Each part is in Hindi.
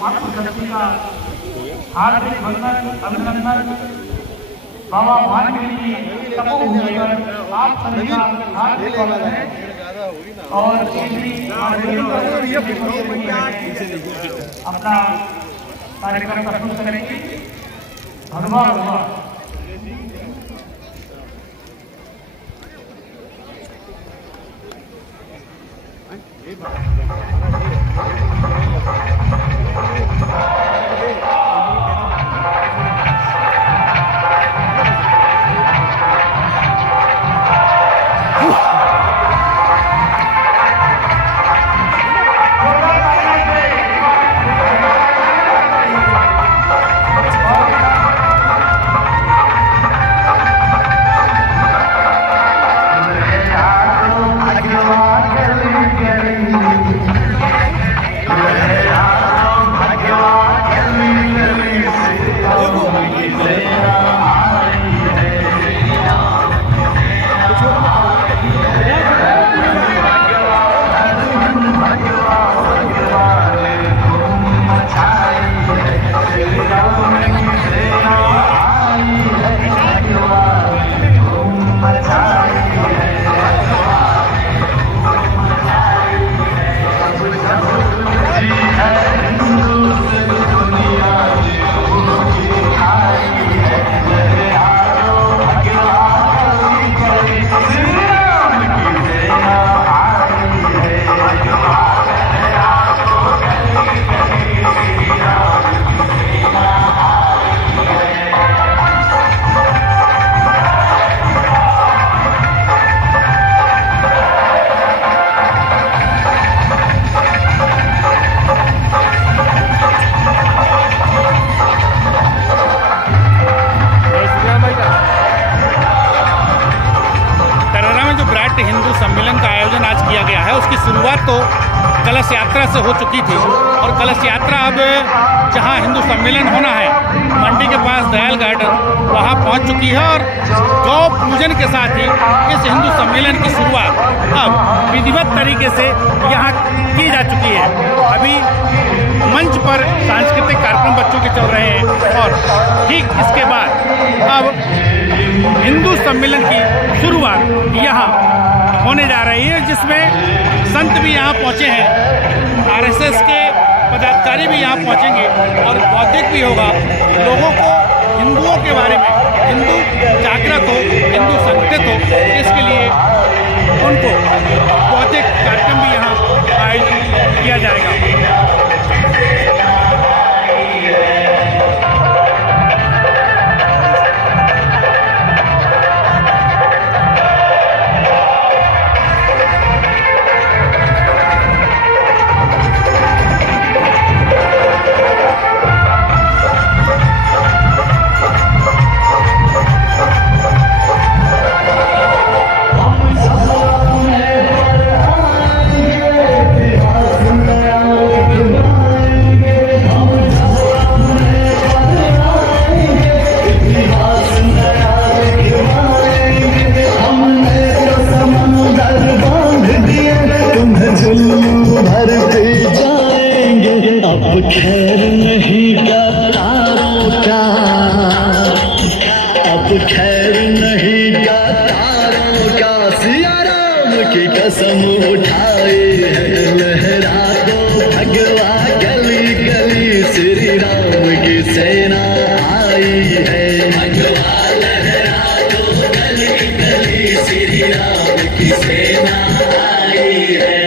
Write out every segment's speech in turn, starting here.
मातृशक्ति का हार्दिक वंदन अभिनंदन। बाबा वाल्मीकि जी तपो भूमिकर आप सभी का हार्दिक स्वागत है। और अपना कार्यक्रम प्रस्तुत करेंगे। धन्यवाद। हिंदू सम्मेलन का आयोजन आज किया गया है। उसकी शुरुआत तो कलश यात्रा से हो चुकी थी और कलश यात्रा अब जहां हिंदू सम्मेलन होना है मंडी के पास दयाल गार्डन वहां पहुंच चुकी है और गौ पूजन के साथ ही इस हिंदू सम्मेलन की शुरुआत अब विधिवत तरीके से यहां की जा चुकी है। अभी मंच पर सांस्कृतिक कार्यक्रम बच्चों के चल रहे हैं और ठीक इसके बाद अब हिंदू सम्मेलन की शुरुआत यहाँ होने जा रही है, जिसमें संत भी यहाँ पहुँचे हैं, आरएसएस के पदाधिकारी भी यहाँ पहुँचेंगे और बौद्धिक भी होगा। लोगों को हिंदुओं के बारे में, हिंदू जागृत हो, हिंदू संगठित हो, इसके लिए उनको बौद्धिक कार्यक्रम भी यहाँ आयोजित किया जाएगा। खैर नहीं का तारों का, अब खैर नहीं का तारों का, सिया राम की कसम उठाए है, लहरा दो भगवा गली गली, श्री राम की सेना आई है। भगवा लहरा दो गली गली, श्री राम की सेना आई है।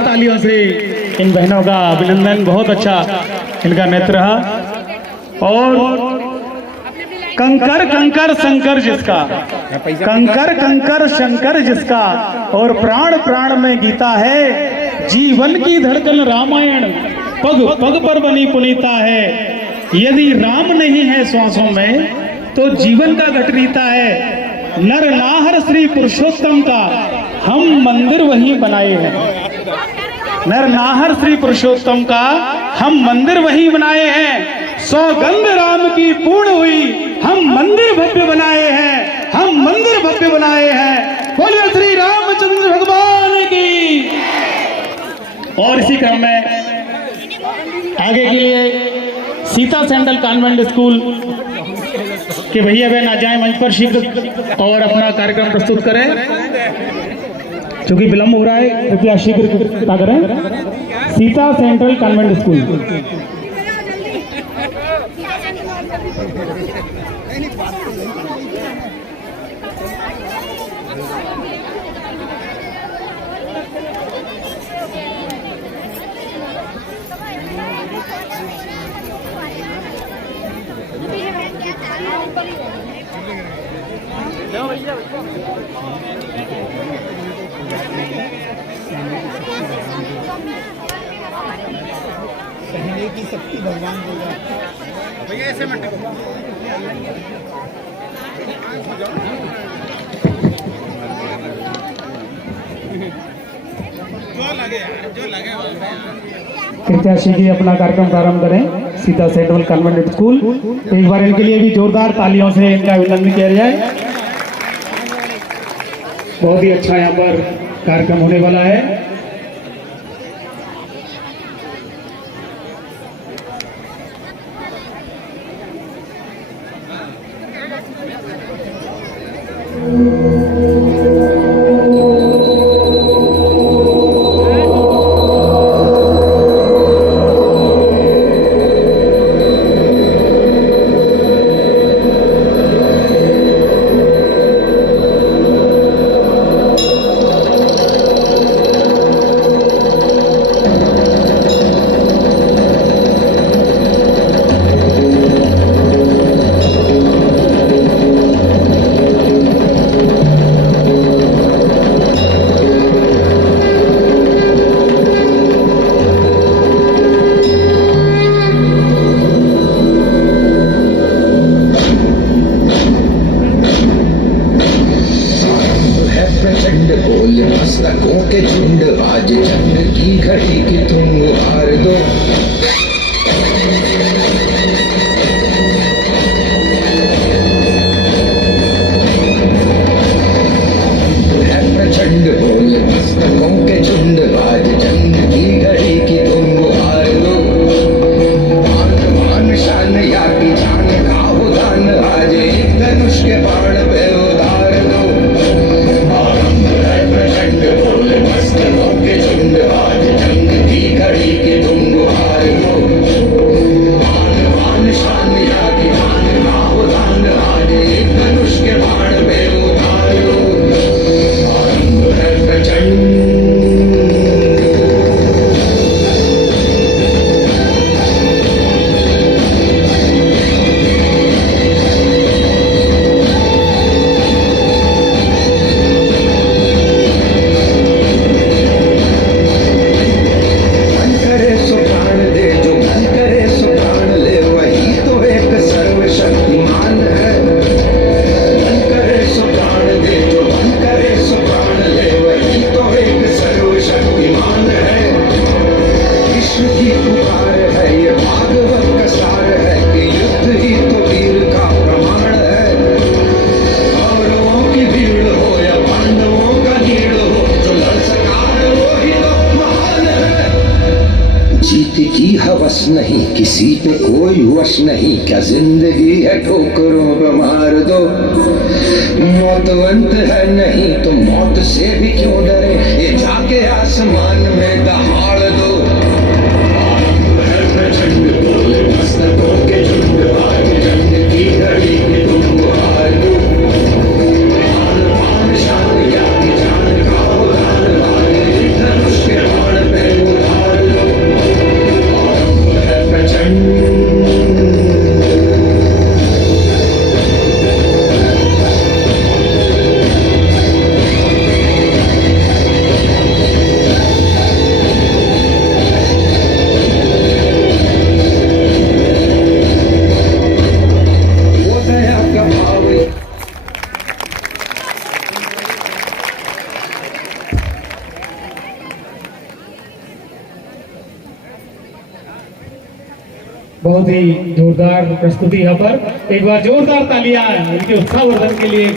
जोरदार तालियों से इन बहनों का अभिनंदन। बहुत अच्छा इनका नृत्य रहा। और कंकर कंकर शंकर जिसका, कंकर कंकर शंकर जिसका, और प्राण प्राण में गीता है, जीवन की धड़कन रामायण पग पग पर बनी पुनीता है। यदि राम नहीं है श्वासों में तो जीवन का घट रीता है। नर नाहर श्री पुरुषोत्तम का हम मंदिर वहीं बनाए हैं। नर नाहर श्री पुरुषोत्तम का हम मंदिर वहीं बनाए हैं। सौगंध राम की पूर्ण हुई, हम मंदिर भव्य बनाए हैं, हम मंदिर भव्य बनाए हैं। बोलिए श्री रामचंद्र भगवान की। और इसी क्रम में आगे के लिए सीता सेंट्रल कॉन्वेंट स्कूल के भैया बहन आ जाए मंच पर शीघ्र और अपना कार्यक्रम प्रस्तुत करें। क्योंकि विलंब हो रहा है, कृपया शीघ्र करें। Sita central convent school. कहने की शक्ति भगवान देगा भैया। ऐसे मत जो लगे कृपया शीघ्र अपना कार्यक्रम प्रारंभ करें। सीता सेंट्रल कॉन्वेंट स्कूल, एक बार इनके लिए भी जोरदार तालियों से इनका अभिनंदन किया जाए। बहुत ही अच्छा यहाँ पर कार्यक्रम होने वाला है। नहीं किसी पे कोई वश नहीं, क्या जिंदगी है ठोकरों पे मार दो। मौतवंत है नहीं तो मौत से भी क्यों डरे, ये जाके आसमान में दहाड़ दो। झंड बोले मस्तकों के झुंड, आज जंग की घड़ी में तुम हार दो। मान मान शान या जान का उदान, धनुष के बाण पे बहुत ही जोरदार प्रस्तुति यहाँ पर। एक बार जोरदार तालियां इनके उत्साहवर्धन के लिए।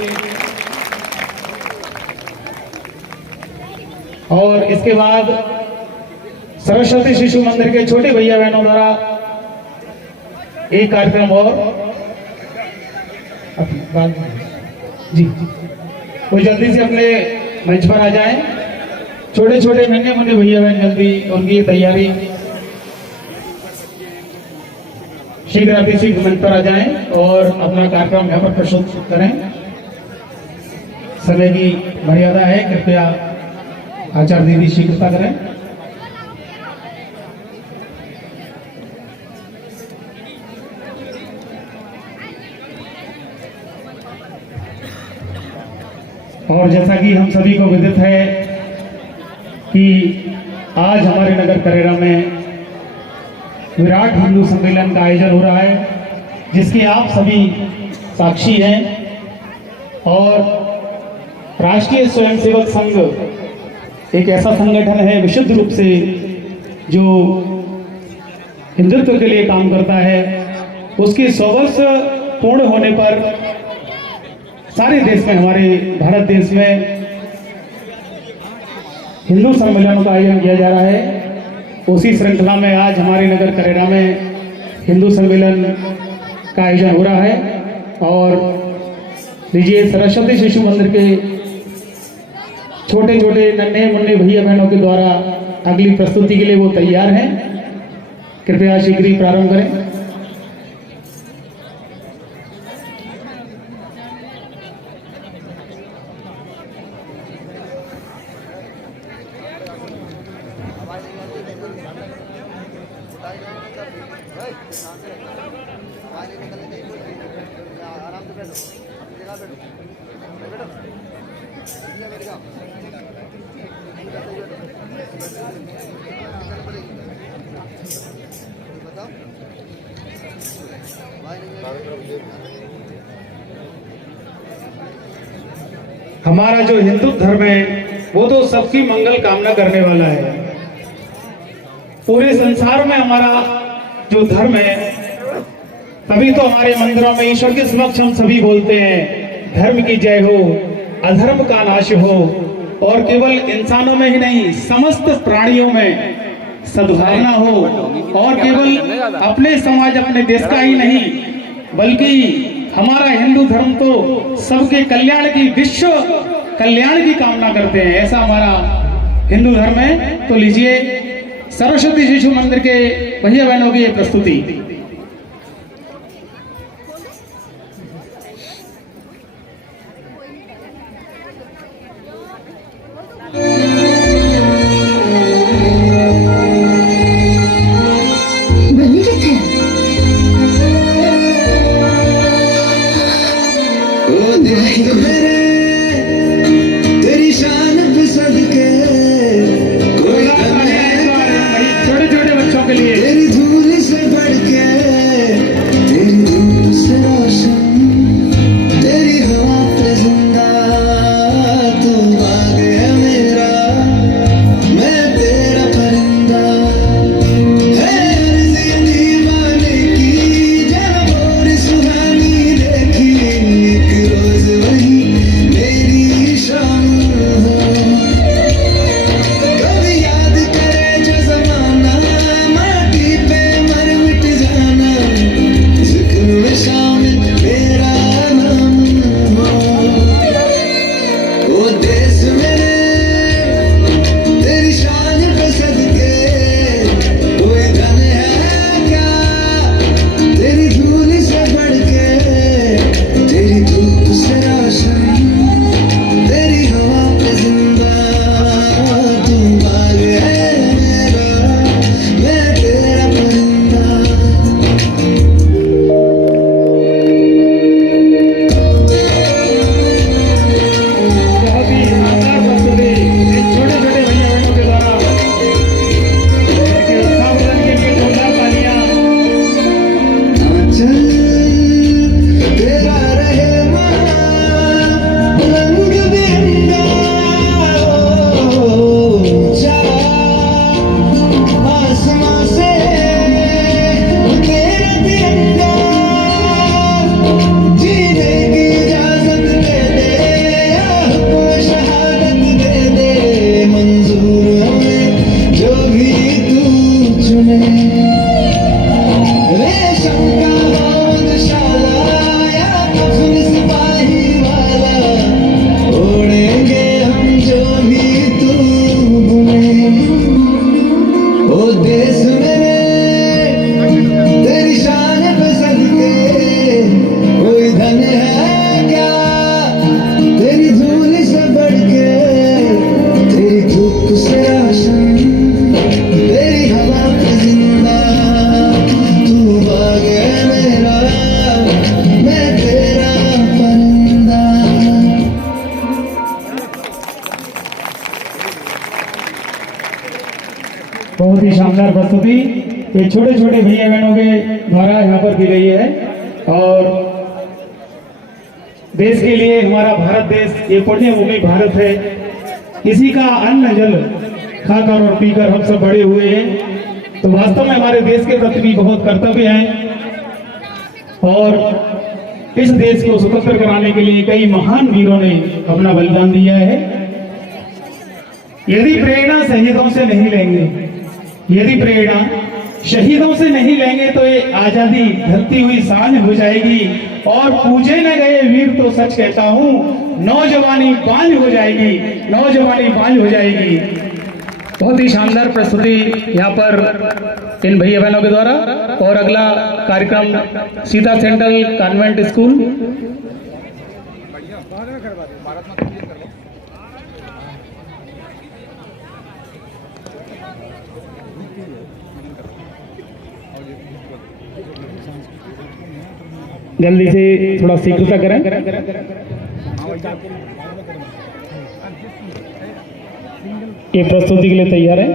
और इसके बाद सरस्वती शिशु मंदिर के छोटे भैया बहनों द्वारा एक कार्यक्रम और जी, वो जल्दी से अपने मंच पर आ जाएं। छोटे छोटे नन्हे मुन्ने भैया बहन जल्दी उनकी तैयारी शीघ्र मंच पर आ जाएं और अपना कार्यक्रम यहाँ पर प्रस्तुत करें। समय की मर्यादा है, कृपया आचार्य दीदी शीघ्रता करें। और जैसा कि हम सभी को विदित है कि आज हमारे नगर करेरा में विराट हिंदू सम्मेलन का आयोजन हो रहा है, जिसके आप सभी साक्षी हैं। और राष्ट्रीय स्वयंसेवक संघ एक ऐसा संगठन है विशुद्ध रूप से जो हिंदुत्व के लिए काम करता है। उसके 100 वर्ष पूर्ण होने पर सारे देश में, हमारे भारत देश में हिंदू सम्मेलन का आयोजन किया जा रहा है। उसी श्रृंखला में आज हमारे नगर करेरा में हिंदू सम्मेलन का आयोजन हो रहा है। और लीजिए, सरस्वती शिशु मंदिर के छोटे छोटे नन्हे मुन्ने भैया बहनों के द्वारा अगली प्रस्तुति के लिए वो तैयार हैं। कृपया शीघ्र ही प्रारंभ करें। हमारा जो हिंदू धर्म है वो तो सबकी मंगल कामना करने वाला है। पूरे संसार में हमारा जो धर्म है, तभी तो हमारे मंदिरों में ईश्वर के समक्ष हम सभी बोलते हैं धर्म की जय हो, अधर्म का नाश हो। और केवल इंसानों में ही नहीं, समस्त प्राणियों में सद्भावना हो। और केवल अपने समाज, अपने देश का ही नहीं, बल्कि हमारा हिंदू धर्म तो सबके कल्याण की, विश्व कल्याण की कामना करते हैं। ऐसा हमारा हिंदू धर्म है। तो लीजिए, सरस्वती शिशु मंदिर के भैया बहनों की ये प्रस्तुति। तेरी शान पे सदके कोई छोटे छोटे बच्चों के लिए, तेरी धूल से बढ़ के रेशम का शाला या कफन सिपाही वाला, ओढ़ेंगे हम जो भी तू बुने। ओ देश मेरे तेरी शान पे सदके, कोई धन है क्या तेरी धूल से बढ़ के, तेरी धूप से रोशन तेरी हवा पे जिंदा, तू बाग है मेरा मैं तेरा परिंदा। बहुत ही शानदार प्रस्तुति ये छोटे छोटे भैया बहनों के द्वारा यहाँ पर दी गई है। और देश के लिए हमारा भारत देश ये पुण्य भूमि भारत है, इसी का अन्न जल खाकर और पीकर हम सब बड़े हुए हैं। तो वास्तव में हमारे देश के प्रति भी बहुत कर्तव्य हैं और इस देश को स्वतंत्र कराने के लिए कई महान वीरों ने अपना बलिदान दिया है। यदि प्रेरणा शहीदों से नहीं लेंगे, यदि प्रेरणा शहीदों से नहीं लेंगे तो ये आजादी ढलती हुई सांझ हो जाएगी और पूजे न गए वीर तो सच कहता हूँ नौजवानी बांझ हो जाएगी, नौजवानी बांझ हो जाएगी। बहुत ही शानदार प्रस्तुति यहाँ पर इन भैया बहनों के द्वारा। और अगला कार्यक्रम सीता सेंट्रल कॉन्वेंट स्कूल। जल्दी से थोड़ा शीघ्रता करें। ये प्रस्तुति के लिए तैयार है।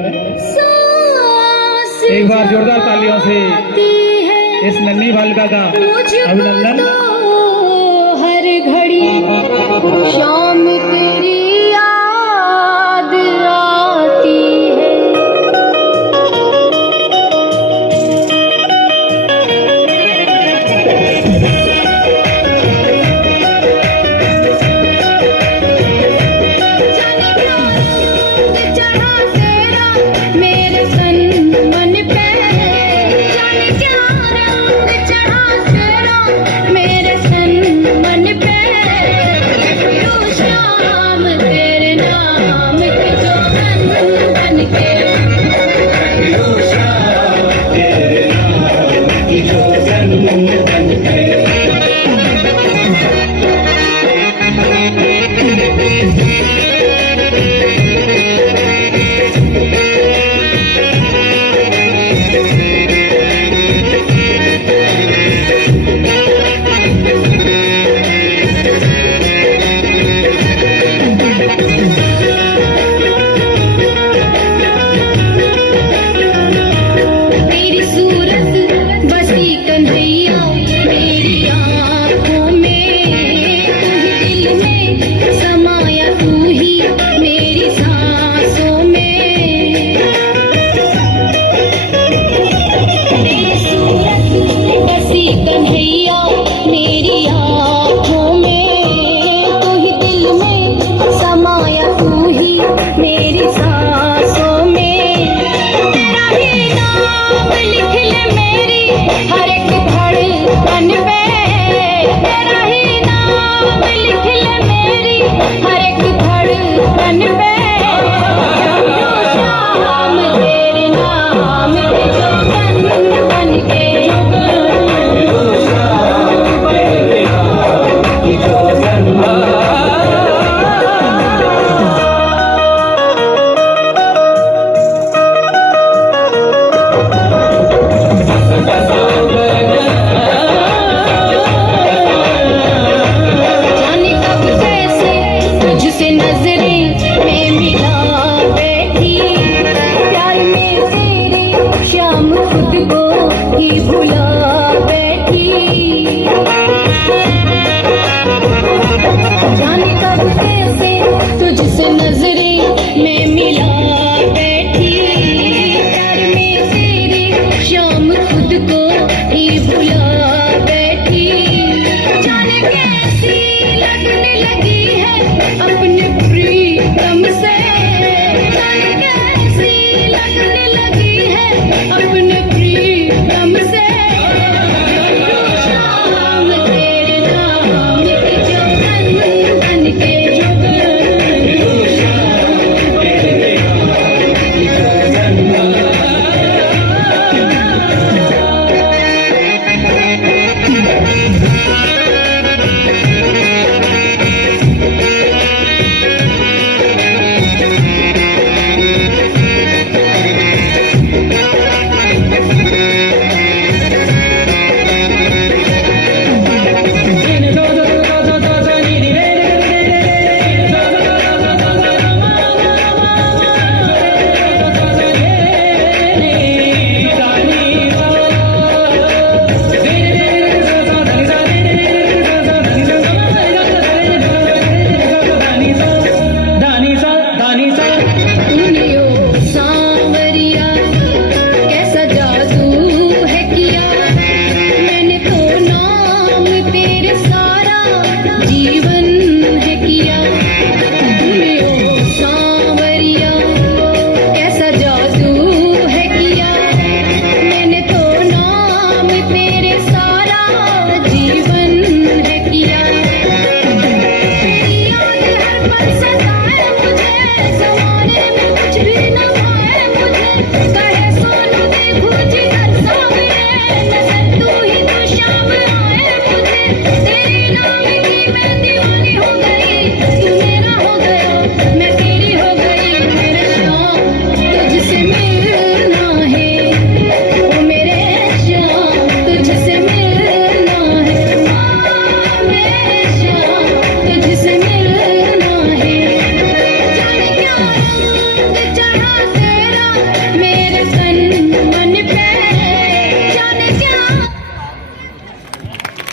एक बार जोरदार तालियों से इस नन्ही बालिका का अभिनंदन। हर घड़ी शाम तेरी याद आती है, चढ़ा तेरा मेरे तन मन पे, जाने क्या रंग चढ़ा तेरा मेरे तन मन पे, रो शाम तेरे नाम के जो तन बन के, रो शाम तेरे नाम की जो तन बन के। तेरी सूरत बसी कन्हैया मेरी आँखों में, तू ही दिल में समाया, तू ही मेरी सांसों में। तेरी सूरत बसी कन्हैया मेरी आँखों में, तू ही दिल में समाया, तू ही मेरी सांसों में। तेरा ही नाम लिख ले मेरी हर एक धड़कन पे, तेरा ही नाम लिख ले मेरी हर एक धड़कन पे, जो शाम तेरे नाम के जो तन बन के, जो शाम तेरे नाम की जो तन जाने कब कैसे तुझसे नजरें मैं मिला बैठी, प्यार में तेरे शाम खुद को ही भुला बैठी। जाने कब कैसे तुझसे नजरें मैं मिला बैठी, प्यार में तेरे शाम खुद को ही भुला बैठी। जाने कैसी लगने लगी है अपने प्रीतम से, जाने कैसी लगने लगी है अपने प्रियतम से शाम तेरे नाम की जोगन बन के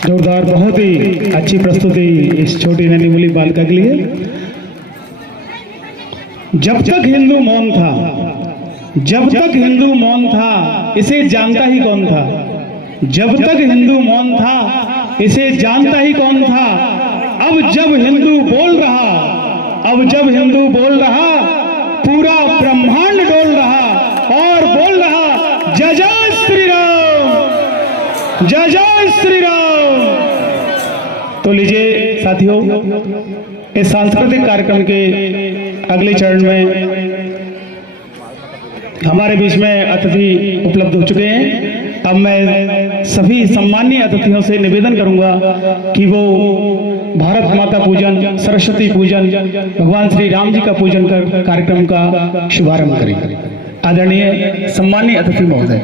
जोरदार, बहुत ही अच्छी प्रस्तुति इस छोटी नन्ही मुली बालिका के लिए। जब तक हिंदू मौन था, जब तक हिंदू मौन था, इसे जानता ही कौन था? जब तक हिंदू मौन था, इसे जानता ही कौन था? अब जब हिंदू बोल रहा, अब जब हिंदू बोल रहा, पूरा ब्रह्मांड डोल रहा और बोल रहा जय जय श्री राम, जय जय श्री राम। तो लीजिए साथियों, इस सांस्कृतिक कार्यक्रम के अगले चरण में हमारे बीच में अतिथि उपलब्ध हो चुके हैं। अब मैं सभी सम्मानीय अतिथियों से निवेदन करूंगा कि वो भारत माता पूजन, सरस्वती पूजन, भगवान श्री राम जी का पूजन कर कार्यक्रम का शुभारंभ करें। आदरणीय सम्मानीय अतिथि महोदय।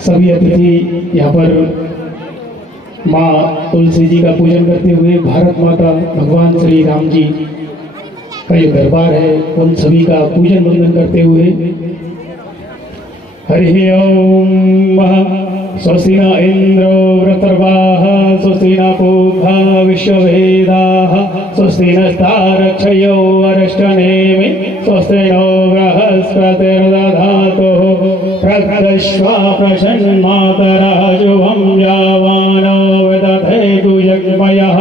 सभी अतिथि यहाँ पर माँ तुलसी जी का पूजन करते हुए भारत माता भगवान श्री राम जी का जो दरबार है उन सभी का पूजन वंदन करते हुए हरि ओम स्वस्ति न इंद्रो वृत्रवाः स्वस्ति न पूर्वा विश्ववेदाः स्वस्ति नस्तारक्षयो अरिष्टनेमि स्वस्ति नो बृहस्पतिर्दधातु प्रत्यश्वा प्रसन्मातराजुवं यावानो विदधेतु यज्ञमयः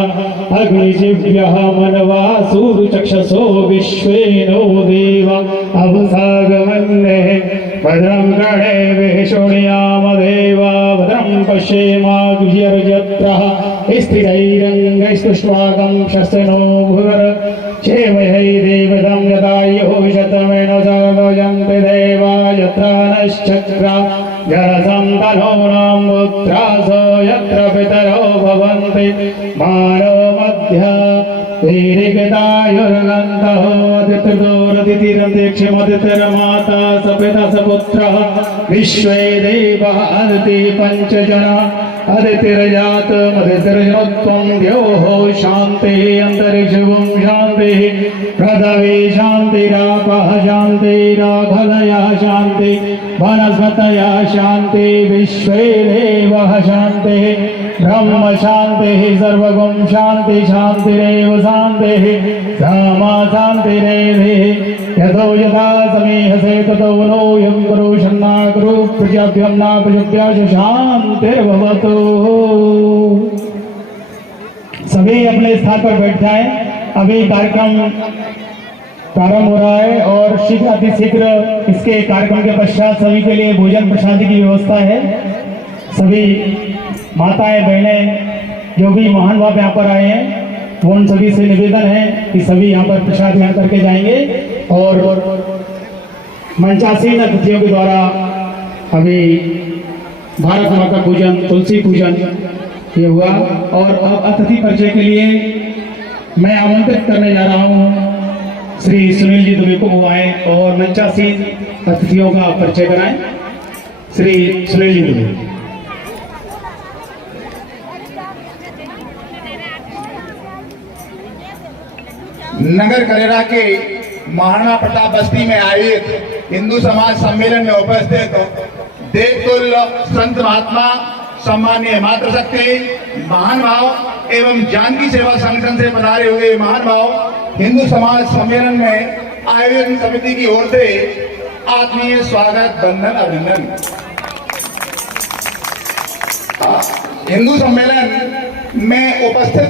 अग्निजिव्यः मनवासुर्चक्षसो विश्वेनो देव अवसागमन्ये भद्रं कर्णे शृणुयामदेवा भद्रं पश्येमाक्षत्रः स्थिरैरङ्गैस्तुष्माकं शस्नो भुवर चेवै देवतं यदायुः शतमेनो सर्वजन्ति देवा यत्र नश्चक्रा जलसन्तनूनां पुत्रासो यत्र पितरो भवन्ति मानो मध्या वीरिक वेदायुर्गन्धः अदितिर्दोरदितिरन्तेक्षमदितिर्माता सपिता सपुत्रः विश्वे देवः अदिति पञ्चजना अदितिर्जातमदितिर्जनत्वं द्योः शान्तिः अन्तरिक्षं शान्तिः पृथिवी शान्तिरापः शान्तिराघलयः शान्ति वनस्पतयः शान्ति विश्वे देवः शान्तिः ब्रह्म शान्तिः सर्वगुं शान्ति शान्तिरेव शान्तिः सामा शान्तिरेधिः यतो यथा समीहसे ततो नो यं कुरु शन्ना कुरु प्रजाभ्यं न प्रजाभ्याश शान्तिर्भवतु। सभी अपने स्थान पर बैठ जाएं। अभी कार्यक्रम प्रारंभ हो रहा है और शीघ्र अतिशीघ्र इसके कार्यक्रम के पश्चात सभी के लिए भोजन प्रसादी की व्यवस्था है। सभी माताएं बहनें जो भी महान बाप यहाँ पर आए हैं वो उन सभी से निवेदन है कि सभी यहाँ पर प्रसाद ग्रहण करके जाएंगे और मंचासीन अतिथियों के द्वारा अभी भारत माता पूजन तुलसी पूजन ये हुआ और अब अतिथि परिचय के लिए मैं आमंत्रित करने जा रहा हूँ श्री सुनील जी दुबे को आए और मंचासीन अतिथियों का परिचय कराएं। श्री सुनील जी दुबे। नगर करेरा के महाराणा प्रताप बस्ती में आयोजित हिंदू समाज सम्मेलन में उपस्थित देवतुल्य संत महात्मा सम्मानीय मातृशक्ति महान भाव एवं जानकी सेवा संगठन से पधारे हुए महान भाव हिंदू समाज सम्मेलन में आयोजन समिति की ओर से आत्मीय स्वागत वंदन अभिनंदन। हिंदू सम्मेलन में उपस्थित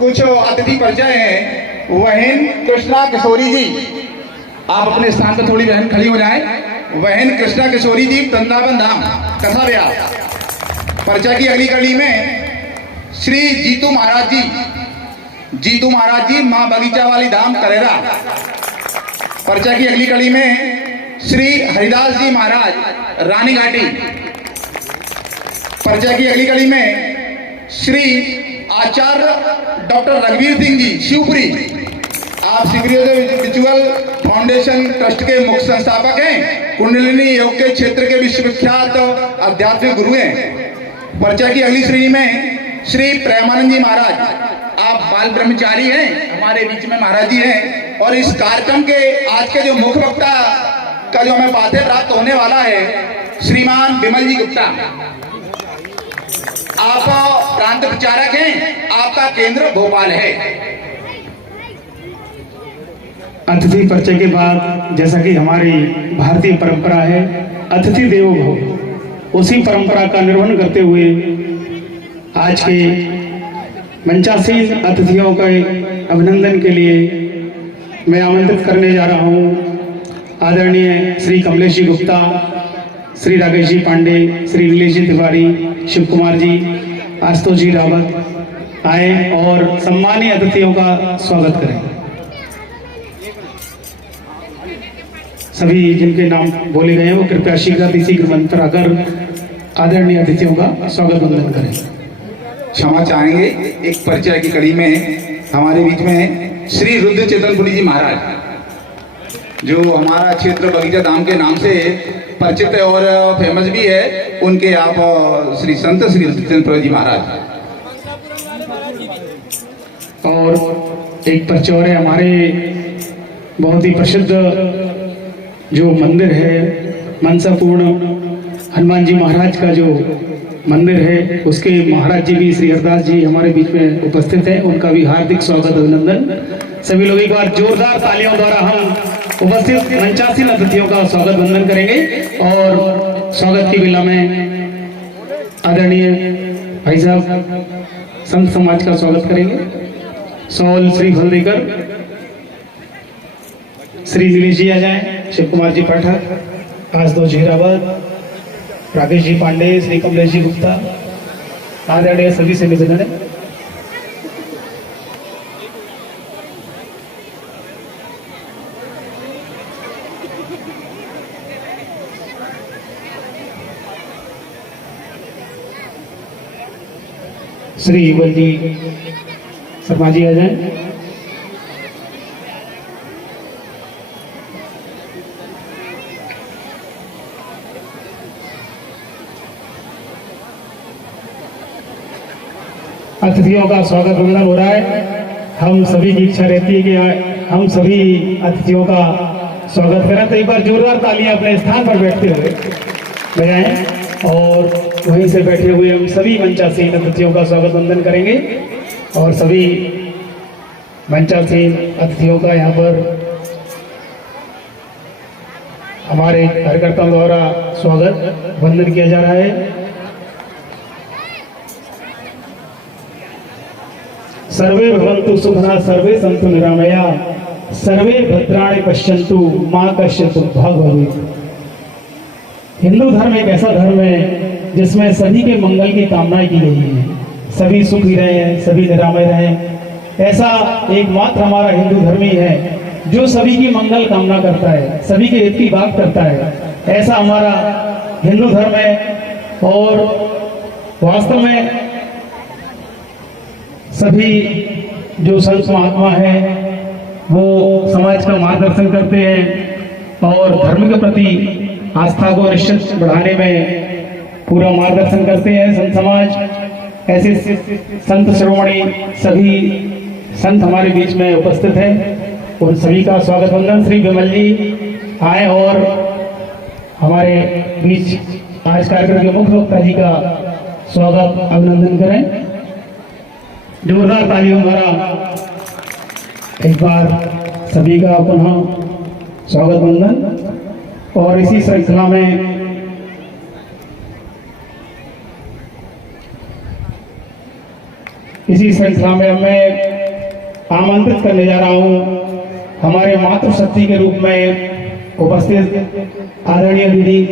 कुछ अतिथि परिचय हैं। वहीन कृष्णा किशोरी जी, आप अपने स्थान पर थोड़ी बहन खड़ी हो जाएं। वहीन कृष्णा किशोरी जी वृंदावन धाम कथा व्यास। परिचय की अगली कड़ी में श्री जीतू महाराज जी माँ बगीचा वाली धाम करेरा। परिचय की अगली कड़ी में श्री हरिदास जी महाराज रानी घाटी। परिचय की अगली कड़ी में श्री आचार्य डॉक्टर रघुवीर सिंह जी शिवपुरी। आप शिवपुरी रिचुअल फाउंडेशन ट्रस्ट के मुख्य संस्थापक हैं। कुंडलिनी योग के क्षेत्र के विश्वविख्यात आध्यात्मिक गुरु हैं। परिचय की अगली श्रेणी में श्री प्रेमानंद जी महाराज, आप बाल ब्रह्मचारी हैं, हमारे बीच में महाराज जी हैं। और इस कार्यक्रम के आज के जो मुख्य वक्ता का जो हमें पाथे प्राप्त होने वाला है श्रीमान विमल जी गुप्ता। आप प्रांत प्रचारक हैं, आपका केंद्र भोपाल है। अतिथि परिचय के बाद जैसा कि हमारी भारतीय परंपरा है अतिथि देवो भव, उसी परंपरा का निर्वहन करते हुए आज के मंचासीन अतिथियों के अभिनंदन के लिए मैं आमंत्रित करने जा रहा हूं आदरणीय श्री कमलेश जी गुप्ता, श्री राकेश जी पांडे, श्री नीलेश जी तिवारी, शिव कुमार जी, आशुतोष जी रावत आए और सम्मानीय अतिथियों का स्वागत करें। सभी जिनके नाम बोले गए हैं वो कृपया शीघ्र मंत्र आकर आदरणीय अतिथियों का स्वागत वंदन करें। क्षमा चाहेंगे, एक परिचय की कड़ी में हमारे बीच में श्री रुद्र चेतनपुरी जी महाराज, जो हमारा क्षेत्र बगीचा धाम के नाम से परिचित है और फेमस भी है। उनके आप श्री संत श्री रुद्र चेतनपुरी जी महाराज। और एक परिचय और है, हमारे बहुत ही प्रसिद्ध जो मंदिर है मनसापूर्ण हनुमान जी महाराज का जो मंदिर है उसके महाराज जी भी श्री हरदास जी हमारे बीच में उपस्थित हैं। उनका भी हार्दिक स्वागत अभिनंदन। सभी लोग एक बार जोरदार तालियों द्वारा हम उपस्थित मंचासीन अतिथियों का स्वागत वंदन करेंगे। और स्वागत की बेला में आदरणीय भाई साहब संत समाज का स्वागत करेंगे। सौल श्री फल देकर श्री नीलेश जी आ जाए, शिव कुमार जी पाठक, आशुतोष जी रावत, राकेश जी पांडे, श्री कमलेश जी गुप्ता आदरणीय सभी से निवेदन है। श्री युगल जी शर्मा जी आ जाए। अतिथियों का स्वागत वंदन हो रहा है। हम सभी की इच्छा रहती है कि हम सभी अतिथियों का स्वागत करें, तो एक बार जोरदार तालियां अपने स्थान पर बैठते हुए बजाएं और वहीं से बैठे हुए हम सभी मंचासीन अतिथियों का स्वागत वंदन करेंगे और सभी मंचासीन अतिथियों का यहाँ पर हमारे कार्यकर्ताओं द्वारा स्वागत वंदन किया जा रहा है। सर्वे भवन्तु सुखिनः सर्वे सन्तु निरामया सर्वे भद्राणि पश्यन्तु मां कश्चित् दुर्भाग् भवेत्। हिंदू धर्म एक ऐसा धर्म है जिसमें सभी के मंगल की कामनाएं की गई हैं, सभी सुखी रहें, सभी निरामय रहें। ऐसा एकमात्र हमारा हिंदू धर्म ही है जो सभी की मंगल कामना करता है, सभी के हित की बात करता है। ऐसा हमारा हिंदू धर्म है और वास्तव में सभी जो संत महात्मा हैं वो समाज का मार्गदर्शन करते हैं और धर्म के प्रति आस्था को निश्चित बढ़ाने में पूरा मार्गदर्शन करते हैं संत समाज। ऐसे संत शिरोमणि सभी संत हमारे बीच में उपस्थित हैं, उन सभी का स्वागत वंदन। श्री विमल जी आए और हमारे बीच आज कार्यक्रम के मुख्य वक्ता जी का स्वागत अभिनंदन करें। जोरदार तालियों द्वारा एक बार सभी का पुनः स्वागत वंदन। और इसी श्रृंखला में मैं आमंत्रित करने जा रहा हूं हमारे मातृशक्ति के रूप में उपस्थित आदरणीय दीदी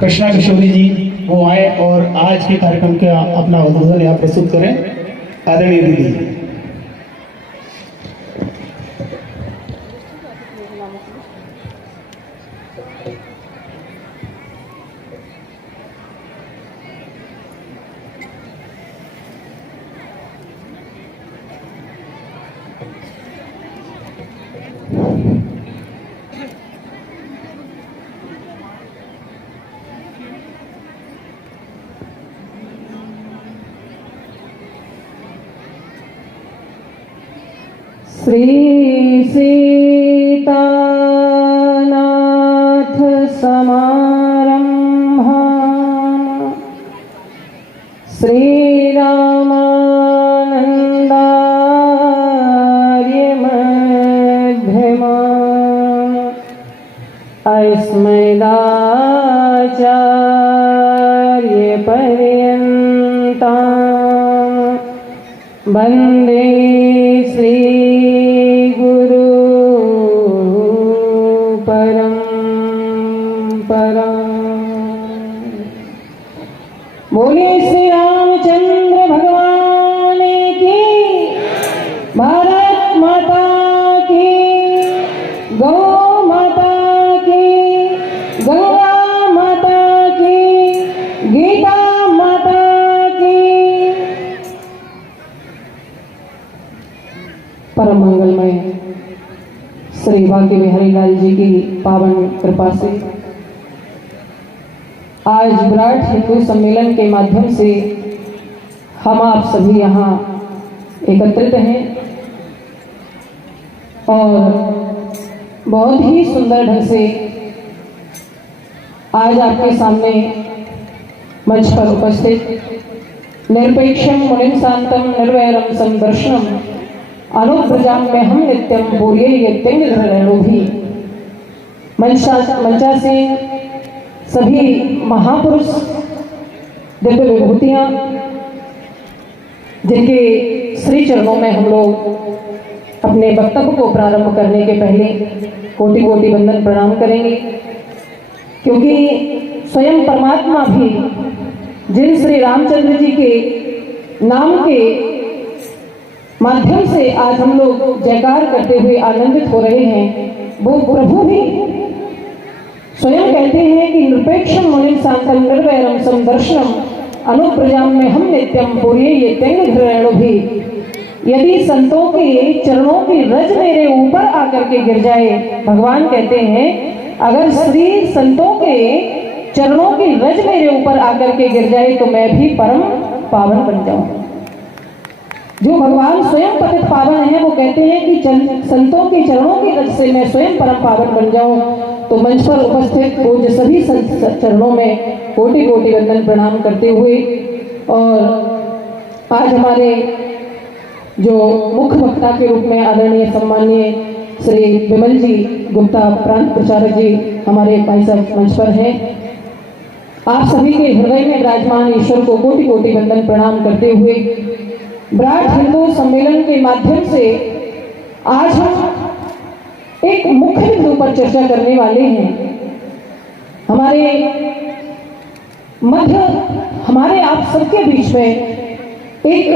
कृष्णा किशोरी जी, वो आए और आज के कार्यक्रम का अपना उद्बोधन यहाँ प्रस्तुत करें। आदरणीय दीदी। श्री सीतानाथ समारंभा श्रीरामानन्दार्य मध्यमा अस्मदाचार्य पर्यन्ता वन्दे श्री बोलिए श्री रामचंद्र भगवान की, भारत माता की, गौ माता की, गंगा माता की, गीता माता की। परम मंगलमय श्री भाग्य बिहारी लाल जी की पावन कृपा से आज विराट हिंदू सम्मेलन के माध्यम से हम आप सभी यहाँ एकत्रित हैं और बहुत ही सुंदर ढंग से आज आपके सामने मंच पर उपस्थित निरपेक्षम मुनिम शांतम निर्वैरम संदर्शनम अनुप्रजाम में हम नित्यम बोलिए यत्यंग भी मंचासीन सभी महापुरुष दिव्य विभूतियाँ जिनके श्री चरणों में हम लोग अपने वक्तव्य को प्रारंभ करने के पहले कोटि कोटि वंदन प्रणाम करेंगे, क्योंकि स्वयं परमात्मा भी जिन श्री रामचंद्र जी के नाम के माध्यम से आज हम लोग जयकार करते हुए आनंदित हो रहे हैं, वो प्रभु भी स्वयं कहते हैं कि निरपेक्षम मुनिम शांतम निर्वैरम समदर्शनम अनुप्रजाम में हम नित्यम बोलिए ये त्यंग भी। यदि संतों के चरणों की रज मेरे ऊपर आकर के गिर जाए, भगवान कहते हैं अगर श्री संतों के चरणों की रज मेरे ऊपर आकर के गिर जाए तो मैं भी परम पावन बन जाऊं। जो भगवान स्वयं पतित पावन है वो कहते हैं कि संतों के चरणों की रज से मैं स्वयं परम पावन बन जाऊं। तो मंच पर उपस्थित पूज्य सभी संत चरणों में कोटि कोटि वंदन प्रणाम करते हुए, और आज हमारे जो मुख्य वक्ता के रूप में आदरणीय सम्माननीय श्री विमल जी गुप्ता प्रांत प्रचारक जी हमारे भाई साहब मंच पर हैं। आप सभी के हृदय में विराजमान ईश्वर को कोटि कोटि वंदन प्रणाम करते हुए विराट हिंदू सम्मेलन के माध्यम से आज हम एक मुख्य बिंदु पर चर्चा करने वाले हैं। हमारे आप सबके बीच में एक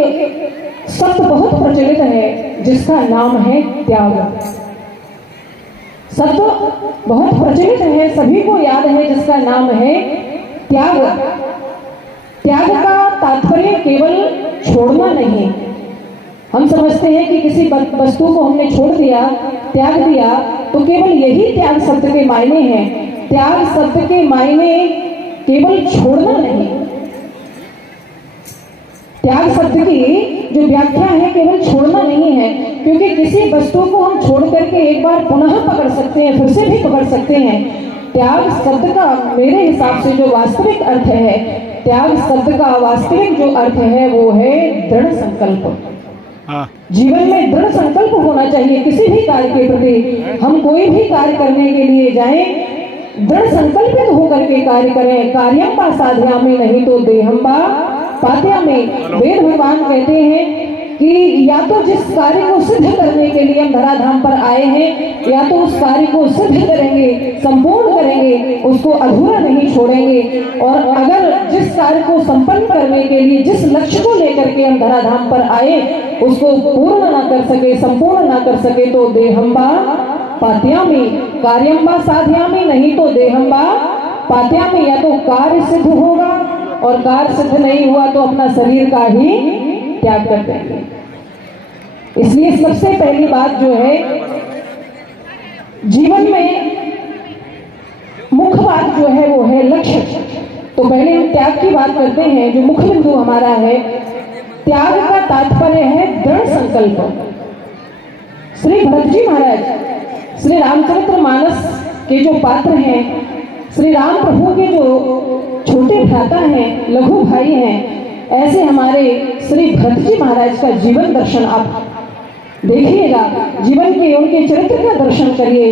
शब्द बहुत प्रचलित है जिसका नाम है त्याग। शब्द बहुत प्रचलित है, सभी को याद है, जिसका नाम है त्याग। त्याग का तात्पर्य केवल छोड़ना नहीं। हम समझते हैं कि किसी वस्तु को हमने छोड़ दिया, त्याग दिया, तो केवल यही त्याग शब्द के मायने हैं। त्याग शब्द के मायने केवल छोड़ना नहीं। त्याग शब्द की जो व्याख्या है केवल छोड़ना नहीं है, क्योंकि किसी वस्तु को हम छोड़ करके एक बार पुनः पकड़ सकते हैं, फिर से भी पकड़ सकते हैं। त्याग शब्द का मेरे हिसाब से जो वास्तविक अर्थ है, त्याग शब्द का वास्तविक जो अर्थ है वो है दृढ़ संकल्प। जीवन में दृढ़ संकल्प होना चाहिए। किसी भी कार्य के प्रति हम कोई भी कार्य करने के लिए जाएं, दृढ़ संकल्पित होकर के कार्य करें। कार्यम वा साधयामि नहीं तो देहम वा पात्यामि। वेद भगवान कहते हैं कि या तो जिस कार्य को सिद्ध करने के लिए हम धराधाम पर आए हैं, या तो उस कार्य को सिद्ध करेंगे, संपूर्ण करेंगे, उसको अधूरा नहीं छोड़ेंगे। और अगर जिस कार्य को संपन्न करने के लिए, जिस लक्ष्य को लेकर के हम धराधाम पर आए, उसको पूर्ण ना कर सके, संपूर्ण ना कर सके, तो देहम वा पात्यामि, कार्यम वा साधयामि नहीं तो देहम वा पात्यामि। या तो कार्य सिद्ध होगा, और कार्य सिद्ध नहीं हुआ तो अपना शरीर का ही त्याग कर देंगे। इसलिए सबसे पहली बात जो है, जीवन में मुख्य बात जो है वो है लक्ष्य। तो पहले हम त्याग की बात करते हैं। जो मुख्य बिंदु हमारा है, त्याग का तात्पर्य है दृढ़ संकल्प। श्री भरत जी महाराज श्री रामचरितमानस के जो पात्र हैं, श्री राम प्रभु के जो छोटे भ्राता हैं, लघु भाई हैं, ऐसे हमारे श्री भरत जी महाराज का जीवन दर्शन आप देखिएगा, जीवन के उनके चरित्र का दर्शन करिए।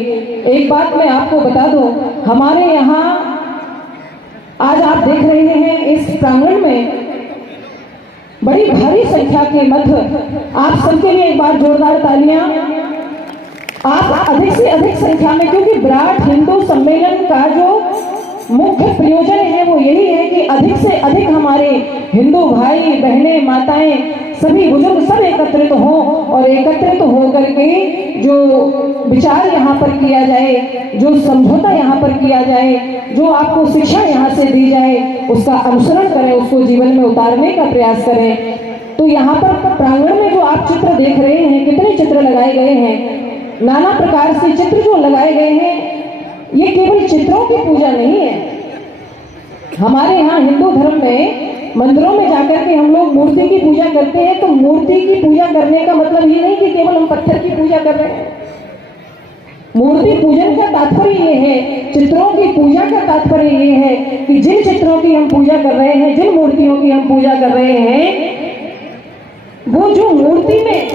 एक बात मैं आपको बता दूं, हमारे यहाँ आज आप देख रहे हैं इस प्रांगण में बड़ी भारी संख्या के मध्य आप सबके लिए एक बार जोरदार तालियां। आप अधिक से अधिक संख्या में, क्योंकि विराट हिंदू सम्मेलन का जो मुख्य प्रयोजन है वो यही है कि अधिक से अधिक हमारे हिंदू भाई बहनें माताएं सभी बुजुर्ग सब एकत्रित हों, और एकत्रित होकर के जो विचार यहाँ पर किया जाए, जो समझौता यहाँ पर किया जाए, जो आपको शिक्षा यहाँ से दी जाए, उसका अनुसरण करें, उसको जीवन में उतारने का प्रयास करें। तो यहाँ पर प्रांगण में जो आप चित्र देख रहे हैं, कितने चित्र लगाए गए हैं, नाना प्रकार से चित्र जो लगाए गए हैं, ये केवल चित्रों की पूजा नहीं है। हमारे यहाँ हिंदू धर्म में मंदिरों में जाकर के हम लोग मूर्ति की पूजा करते हैं। तो मूर्ति की पूजा करने का मतलब ये नहीं कि केवल हम पत्थर की पूजा कर रहे हैं। मूर्ति पूजन का तात्पर्य ये है, चित्रों की पूजा का तात्पर्य ये है कि जिन चित्रों की हम पूजा कर रहे हैं, जिन मूर्तियों की हम पूजा कर रहे हैं, वो जो मूर्ति में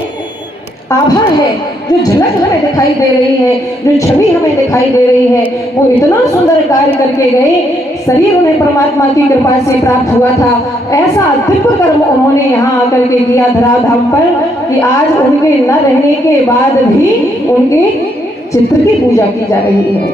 आभा है, जो झलक हमें दिखाई दे रही है, जो छवि हमें दिखाई दे रही है, वो इतना सुंदर कार्य करके गए। शरीर उन्हें परमात्मा की कृपा से प्राप्त हुआ था। ऐसा दिव्य कर्म उन्होंने यहाँ आकर के किया धराधाम पर कि आज उनके न रहने के बाद भी उनके चित्र की पूजा की जा रही है।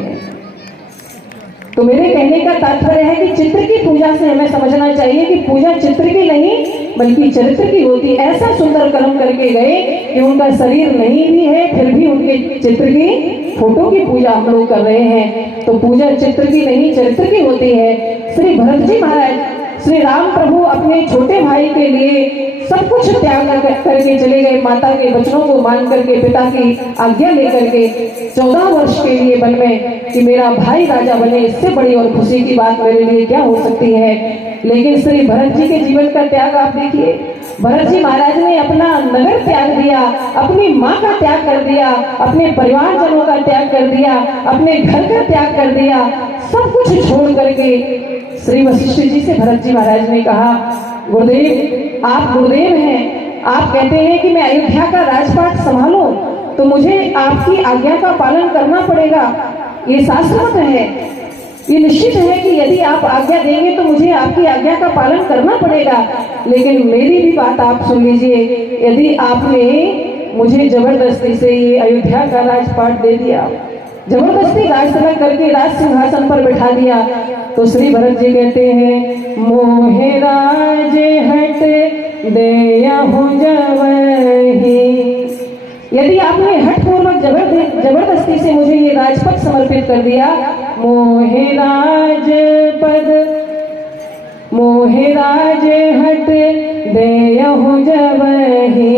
तो मेरे कहने का तात्पर्य है कि चित्र की पूजा से हमें समझना चाहिए कि पूजा चित्र की नहीं बल्कि चरित्र की होती। ऐसा सुंदर कर्म करके गए कि उनका शरीर नहीं भी है, फिर भी उनके चित्र की फोटो की पूजा हम लोग कर रहे हैं। तो पूजा चित्र की नहीं चरित्र की होती है। श्री भरत जी महाराज श्री राम प्रभु अपने छोटे भाई के लिए सब कुछ त्याग करके चले गए, माता के वचनों को मान करके, पिता की आज्ञा लेकर के 14 वर्ष के लिए वन में कि मेरा भाई राजा बने, इससे बड़ी और खुशी की बात मेरे लिए क्या हो सकती है। लेकिन श्री भरत जी के जीवन का त्याग आप देखिए, भरत जी महाराज ने अपना नगर त्याग दिया, अपनी माँ का त्याग कर दिया, अपने परिवारजनों का त्याग कर दिया, अपने घर का त्याग कर दिया, सब कुछ छोड़ करके श्री वशिष्ठ जी से भरत जी महाराज ने कहा, गुरुदेव आप गुरुदेव हैं, आप कहते हैं कि मैं अयोध्या का राजपाट संभालूं, तो मुझे आपकी आज्ञा का पालन करना पड़ेगा। ये शास्त्रमत है, ये निश्चित है कि यदि आप आज्ञा देंगे तो मुझे आपकी आज्ञा का पालन करना पड़ेगा। लेकिन मेरी भी बात आप सुन लीजिए, यदि आपने मुझे जबरदस्ती से ये अयोध्या का राजपाट दे दिया, जबरदस्ती राजसलग करके राज सिंहासन पर बैठा दिया, तो श्री भरत जी कहते हैं, मोहे राज हट देयहु जबहि। यदि आपने हठपूर्वक जबरदस्ती से मुझे ये राजपद समर्पित कर दिया, मोहे राजपद मोहे राज हट देयहु जबहि,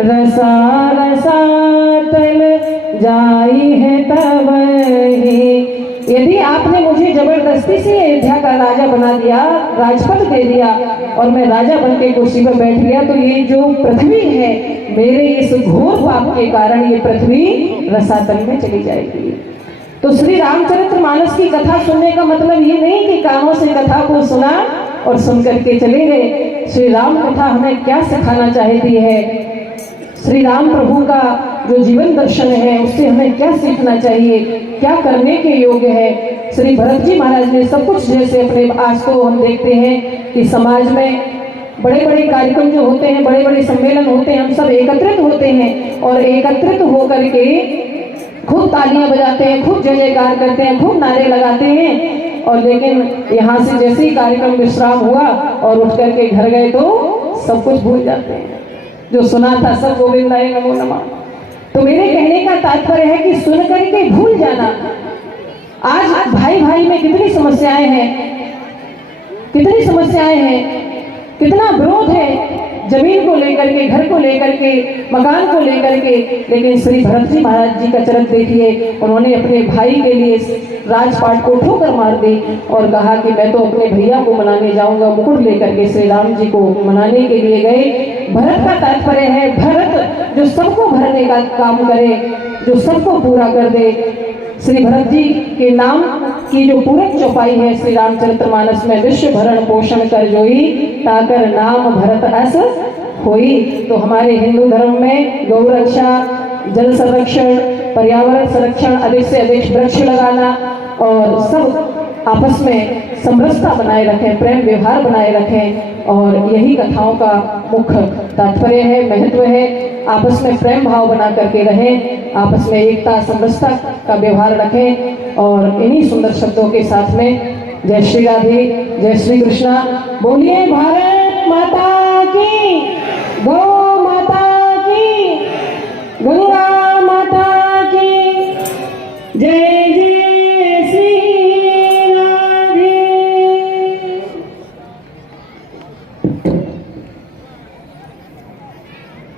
रसा रसातल जाई है तबहि। यदि आपने मुझे जबरदस्ती से अयोध्या का राजा बना दिया, राजपद दे दिया और मैं राजा बन के कुर्सी पर बैठ गया, तो ये जो पृथ्वी है, मेरे इस घोर पाप के कारण ये पृथ्वी रसातल में चली जाएगी। तो श्री रामचरितमानस की कथा सुनने का मतलब ये नहीं कि कानों से कथा को सुना और सुन करके चले गए। श्री राम कथा हमें क्या सिखाना चाहती है, श्री राम प्रभु का जो जीवन दर्शन है उससे हमें क्या सीखना चाहिए, क्या करने के योग्य है। श्री भरत जी महाराज ने सब कुछ, जैसे अपने आज तो हम देखते हैं कि समाज में बड़े बड़े कार्यक्रम जो होते हैं, बड़े बड़े सम्मेलन होते हैं, हम सब एकत्रित होते हैं और एकत्रित होकर के खूब तालियां बजाते हैं, खूब जय जयकार करते हैं, खूब नारे लगाते हैं, और लेकिन यहाँ से जैसे ही कार्यक्रम विश्राम हुआ और उठ करके घर गए तो सब कुछ भूल जाते हैं, जो सुना था सब गोविंदाय नमो नमः। तो मेरे कहने का तात्पर्य है कि सुन करके भूल जाना। आज भाई भाई में कितनी समस्याएं हैं, कितनी समस्याएं हैं, कितना विरोध है, जमीन को लेकर के, घर को लेकर के, मकान को लेकर के। लेकिन श्री भरत जी महाराज जी का चरित्र देखिए, उन्होंने अपने भाई के लिए राजपाट को ठोकर मार दी और कहा कि मैं तो अपने भैया को मनाने जाऊंगा। मुकुट लेकर के श्री राम जी को मनाने के लिए गए। भरत का तात्पर्य है भरत जो सबको भरने का काम करे, जो सबको पूरा कर दे। श्री भरत जी के नाम की जो पूरक चौपाई है श्री रामचरितमानस में, विश्व भरण पोषण कर जोई, ताकर नाम भरत अस होई। तो हमारे हिंदू धर्म में गौ रक्षा, जल संरक्षण, पर्यावरण संरक्षण, अधिक से अधिक वृक्ष लगाना और सब आपस में समरसता बनाए रखें, प्रेम व्यवहार बनाए रखें, और यही कथाओं का मुख्य तात्पर्य है, महत्व है। आपस में प्रेम भाव बना करके रहें, आपस में एकता समरसता का व्यवहार रखें, और इन्हीं सुंदर शब्दों के साथ में जय श्री राधे, जय श्री कृष्णा। बोलिए भारत माता की, गौ माता की, गंगा माता की जय जय श्री राधे।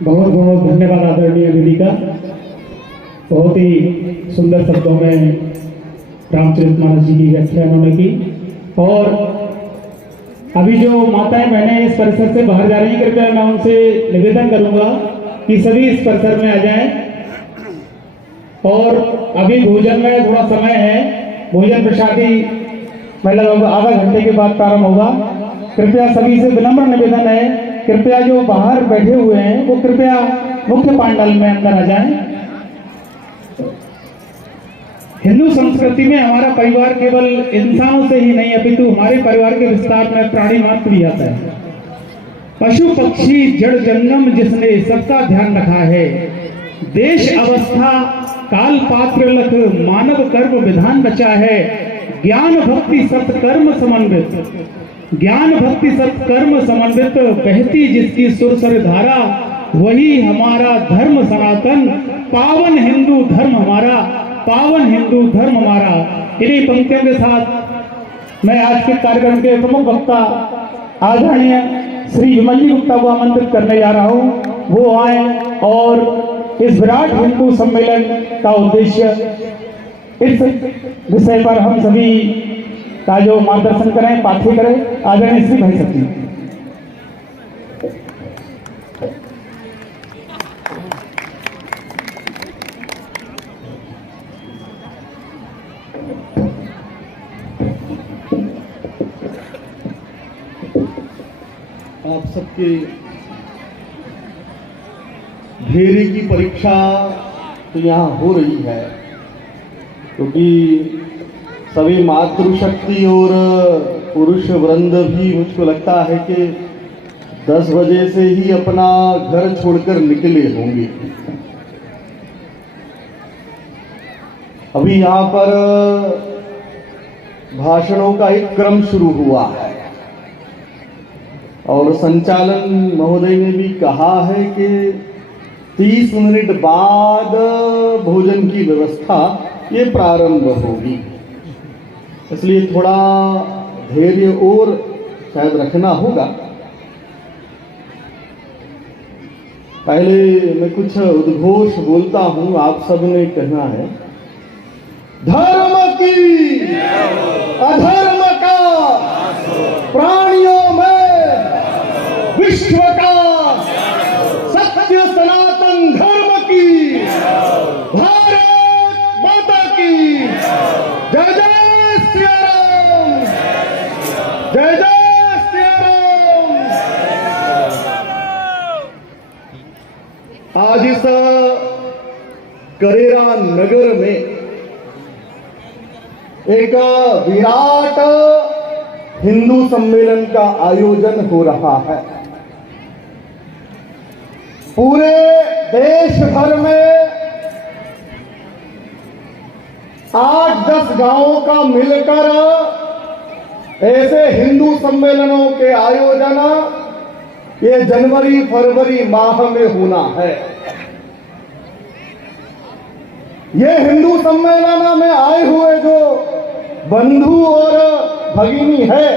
बहुत बहुत धन्यवाद आदरणीय दीदी का, बहुत ही सुंदर शब्दों में रामचरितमानस जी की व्याख्या उन्होंने की। और अभी जो माताएं बहनें इस परिसर से बाहर जा रही हैं, कृपया मैं उनसे निवेदन करूंगा कि सभी इस परिसर में आ जाएं। और अभी भोजन में थोड़ा समय है, भोजन प्रसादी मतलब आधा घंटे के बाद प्रारंभ होगा। कृपया सभी से विनम्र निवेदन है, कृपया जो बाहर बैठे हुए हैं वो कृपया मुख्य पांडाल में अंदर आ जाएं। हिंदू संस्कृति में हमारा परिवार केवल इंसानों से ही नहीं अपितु हमारे परिवार के विस्तार में प्राणी मात्र भी आता है। पशु पक्षी जड़ जंगम जिसने सबका ध्यान रखा है, देश अवस्था काल पात्र लख मानव कर्म विधान बचा है। ज्ञान भक्ति सत्कर्म समन्वित, ज्ञान भक्ति सत्कर्म समन्वित, बहती जिसकी सुरसर धारा, वही हमारा धर्म सनातन। पावन हिंदू धर्म हमारा, पावन हिंदू धर्म हमारा। इन्हीं पंक्तियों के साथ मैं आज के कार्यक्रम के प्रमुख वक्ता आदरणीय श्री विमल जी गुप्ता को आमंत्रित करने जा रहा हूँ। वो आए और इस विराट हिंदू सम्मेलन का उद्देश्य, इस विषय पर हम सभी का जो मार्गदर्शन करें, पाठ्य करें। आदरणीय श्री भाई सत्ती। आप सबके धेर्य की परीक्षा तो यहाँ हो रही है, क्योंकि सभी मातृशक्ति और पुरुष वृंद भी मुझको लगता है कि 10 बजे से ही अपना घर छोड़कर निकले होंगे। अभी यहाँ पर भाषणों का एक क्रम शुरू हुआ है और संचालन महोदय ने भी कहा है कि 30 मिनट बाद भोजन की व्यवस्था ये प्रारंभ होगी, इसलिए थोड़ा धैर्य और शायद रखना होगा। पहले मैं कुछ उद्घोष बोलता हूं, आप सब ने कहना है। धर्म की अधर्म का प्राणियों में विश्व का सत्य सनातन धर्म की भारत माता की जय जय श्री राम, जय जय श्री राम। आज इस करेरा नगर में एक विराट हिंदू सम्मेलन का आयोजन हो रहा है। पूरे देश भर में 8-10 गांवों का मिलकर ऐसे हिंदू सम्मेलनों के आयोजन ये जनवरी फरवरी माह में होना है। ये हिंदू सम्मेलन में आए हुए जो बंधु और भगिनी है,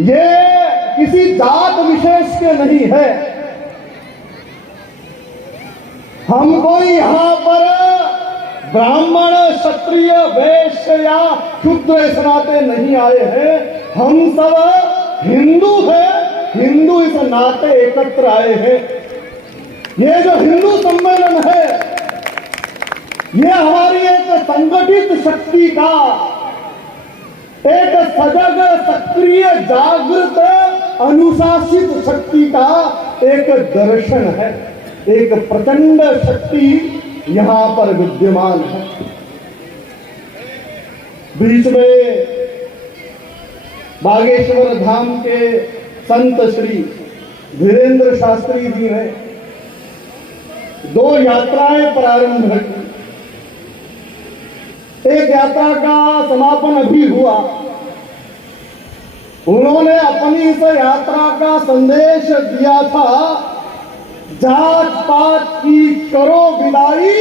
ये किसी जात विशेष के नहीं है। हम कोई यहां पर ब्राह्मण क्षत्रिय वैश्य या शूद्र इस नाते नहीं आए हैं। हम सब हिंदू हैं, हिंदू इस नाते एकत्र आए हैं। ये जो हिंदू सम्मेलन है, ये हमारी एक संगठित शक्ति का, एक सजग सक्रिय जागृत अनुशासित शक्ति का एक दर्शन है। एक प्रचंड शक्ति यहां पर विद्यमान है। बीच में बागेश्वर धाम के संत श्री वीरेंद्र शास्त्री जी ने 2 यात्राएं प्रारंभ की। एक यात्रा का समापन अभी हुआ। उन्होंने अपनी इस यात्रा का संदेश दिया था, जात पात की करो विदाई,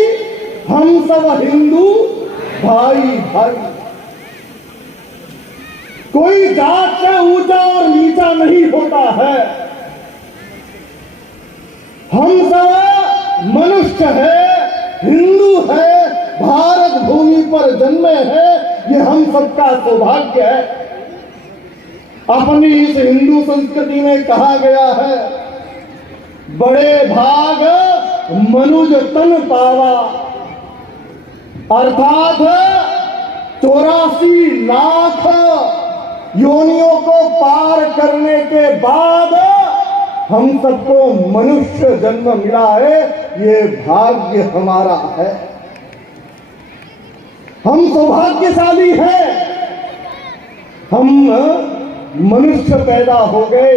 हम सब हिंदू भाई भाई। कोई जात से ऊंचा और नीचा नहीं होता है। हम सब मनुष्य है, हिंदू है, भारत भूमि पर जन्मे है, ये हम सबका सौभाग्य है। अपनी इस हिंदू संस्कृति में कहा गया है, बड़े भाग मनुज तन पावा, अर्थात 84 लाख योनियों को पार करने के बाद हम सबको मनुष्य जन्म मिला है। ये भाग्य हमारा है, हम सौभाग्यशाली हैं। हम मनुष्य पैदा हो गए,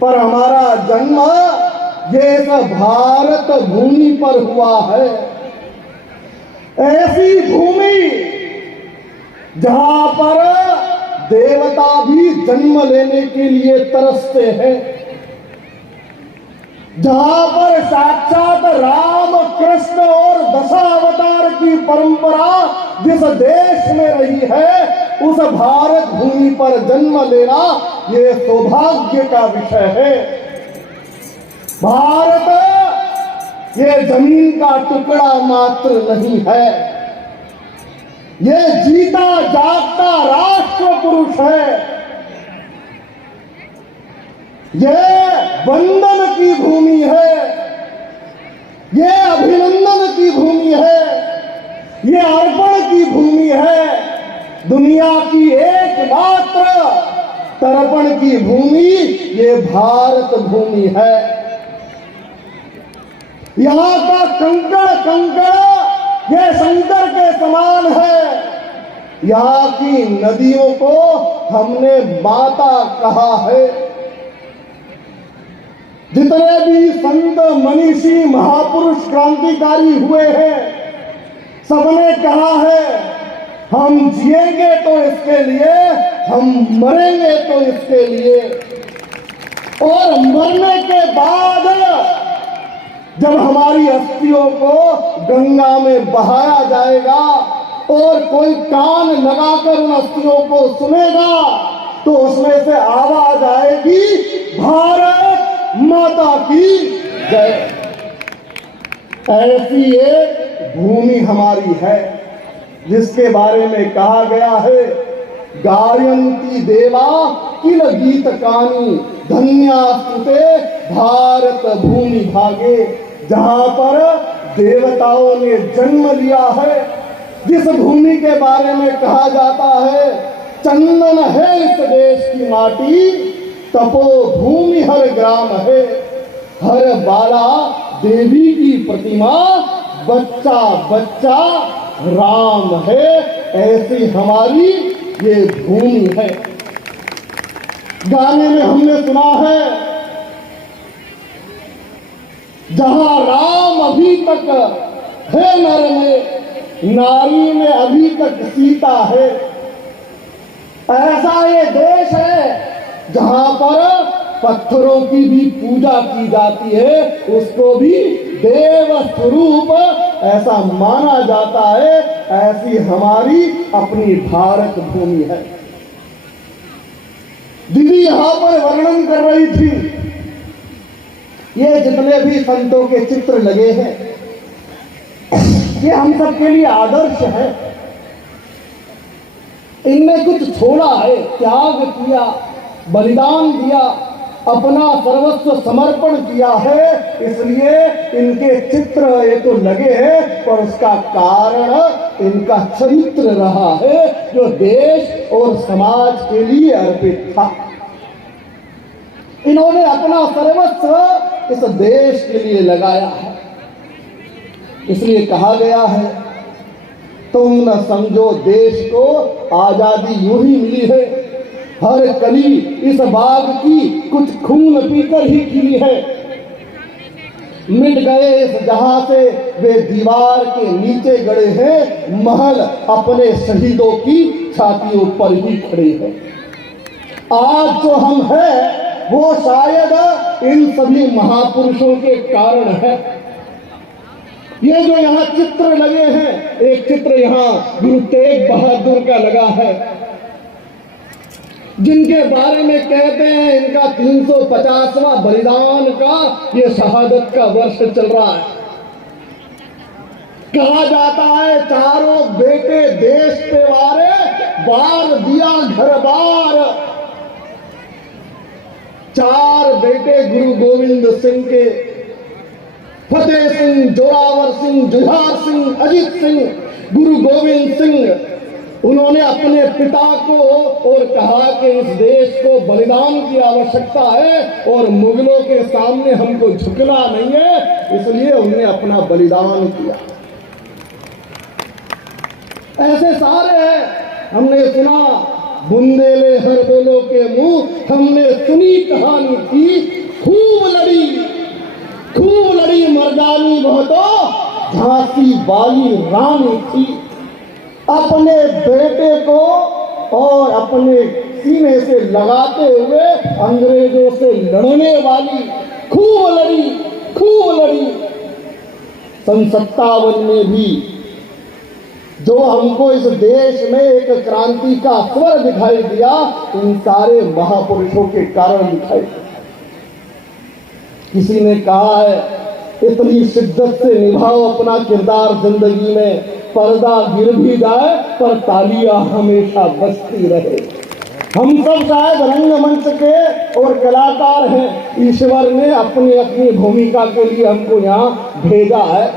पर हमारा जन्म ये भारत भूमि पर हुआ है। ऐसी भूमि जहां पर देवता भी जन्म लेने के लिए तरसते हैं। जहां पर साक्षात राम कृष्ण और दशावतार की परंपरा जिस देश में रही है उस भारत भूमि पर जन्म लेना ये सौभाग्य का विषय है। भारत ये जमीन का टुकड़ा मात्र नहीं है, ये जीता जागता राष्ट्र पुरुष है। यह वंदन की भूमि है, यह अभिनंदन की भूमि है, यह अर्पण की भूमि है। दुनिया की एकमात्र तर्पण की भूमि ये भारत भूमि है। यहाँ का कंकड़ कंकड़ ये शंकर के समान है। यहाँ की नदियों को हमने माता कहा है। जितने भी संत मनीषी महापुरुष क्रांतिकारी हुए हैं सबने कहा है हम जिएंगे तो इसके लिए, हम मरेंगे तो इसके लिए। और मरने के बाद जब हमारी अस्थियों को गंगा में बहाया जाएगा और कोई कान लगाकर उन अस्थियों को सुनेगा तो उसमें से आवाज आएगी भारत माता की जय। ऐसी एक भूमि हमारी है जिसके बारे में कहा गया है गायन्ति देवा किल गीत कानी धन्यास्तुते भारत भूमि भागे। जहां पर देवताओं ने जन्म लिया है, जिस भूमि के बारे में कहा जाता है चंदन है इस देश की माटी, तपो भूमि हर ग्राम है, हर बाला देवी की प्रतिमा, बच्चा बच्चा राम है। ऐसी हमारी ये भूमि है। गाने में हमने सुना है जहां राम अभी तक है नर में, नारी में अभी तक सीता है। ऐसा ये देश है जहां पर पत्थरों की भी पूजा की जाती है, उसको भी देव स्वरूप ऐसा माना जाता है। ऐसी हमारी अपनी भारत भूमि है। दीदी यहां पर वर्णन कर रही थी ये जितने भी संतों के चित्र लगे हैं ये हम सब के लिए आदर्श है। इनमें कुछ छोड़ा है, त्याग किया, बलिदान दिया, अपना सर्वस्व समर्पण किया है, इसलिए इनके चित्र ये तो लगे हैं और उसका कारण इनका चरित्र रहा है जो देश और समाज के लिए अर्पित था। इन्होंने अपना सर्वस्व इस देश के लिए लगाया है। इसलिए कहा गया है तुम न समझो देश को आजादी यूं ही मिली है, हर कली इस बाग की कुछ खून पीकर ही खिली है। मिट गए इस जहां से वे दीवार के नीचे गड़े हैं, महल अपने शहीदों की छातियों पर ही खड़े हैं। आज जो हम हैं वो शायद इन सभी महापुरुषों के कारण है। ये जो यहाँ चित्र लगे हैं, एक चित्र यहाँ गुरु तेग बहादुर का लगा है जिनके बारे में कहते हैं इनका 350वां बलिदान का ये शहादत का वर्ष चल रहा है। कहा जाता है चारों बेटे देश पे वारे, बार दिया घर बार। चार बेटे गुरु गोविंद सिंह के, फतेह सिंह, जोरावर सिंह, जुझार सिंह, अजीत सिंह, गुरु गोविंद सिंह, उन्होंने अपने पिता को और कहा कि इस देश को बलिदान की आवश्यकता है और मुगलों के सामने हमको झुकना नहीं है, इसलिए उन्होंने अपना बलिदान किया। ऐसे सारे हैं। हमने सुना बुंदेले हर बोलो के मुंह, हमने सुनी कहानी थी खूब लड़ी मर्दानी वह तो झांसी वाली रानी थी। अपने बेटे को और अपने सीने से लगाते हुए अंग्रेजों से लड़ने वाली खूब लड़ी सन 57 में भी जो हमको इस देश में एक क्रांति का स्वर दिखाई दिया, इन सारे महापुरुषों के कारण दिखाई दिया। किसी ने कहा है, इतनी शिद्दत से निभाओ अपना किरदार जिंदगी में, पर्दा गिर भी जाए पर तालियां हमेशा बजती रहे। हम सब शायद रंगमंच के और कलाकार हैं। ईश्वर ने अपनी अपनी भूमिका के लिए हमको यहाँ भेजा है।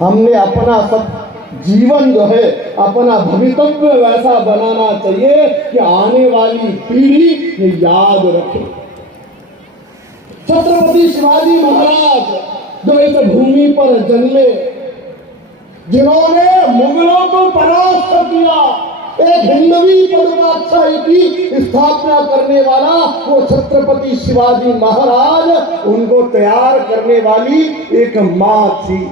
हमने अपना सब जीवन जो है, अपना भवितव्य वैसा बनाना चाहिए कि आने वाली पीढ़ी ये याद रखे। छत्रपति शिवाजी महाराज जो इस भूमि पर जन्मे, जिन्होंने मुगलों को परास्त किया, एक हिंदवी पदमाशाही की स्थापना करने वाला वो छत्रपति शिवाजी महाराज, उनको तैयार करने वाली एक मां थी,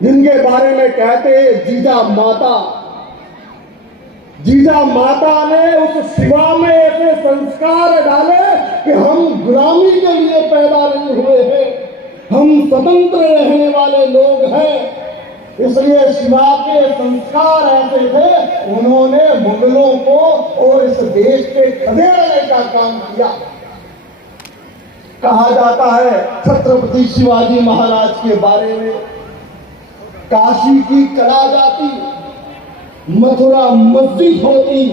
जिनके बारे में कहते जीजा माता। जीजा माता ने उस शिवा में ऐसे संस्कार डाले कि हम गुलामी के लिए पैदा नहीं हुए हैं, हम स्वतंत्र रहने वाले लोग हैं। इसलिए शिवा के संस्कार ऐसे थे, उन्होंने मुगलों को और इस देश के खदेड़ने का काम किया। कहा जाता है छत्रपति शिवाजी महाराज के बारे में, काशी की कला जाती, मथुरा मस्जिद होती,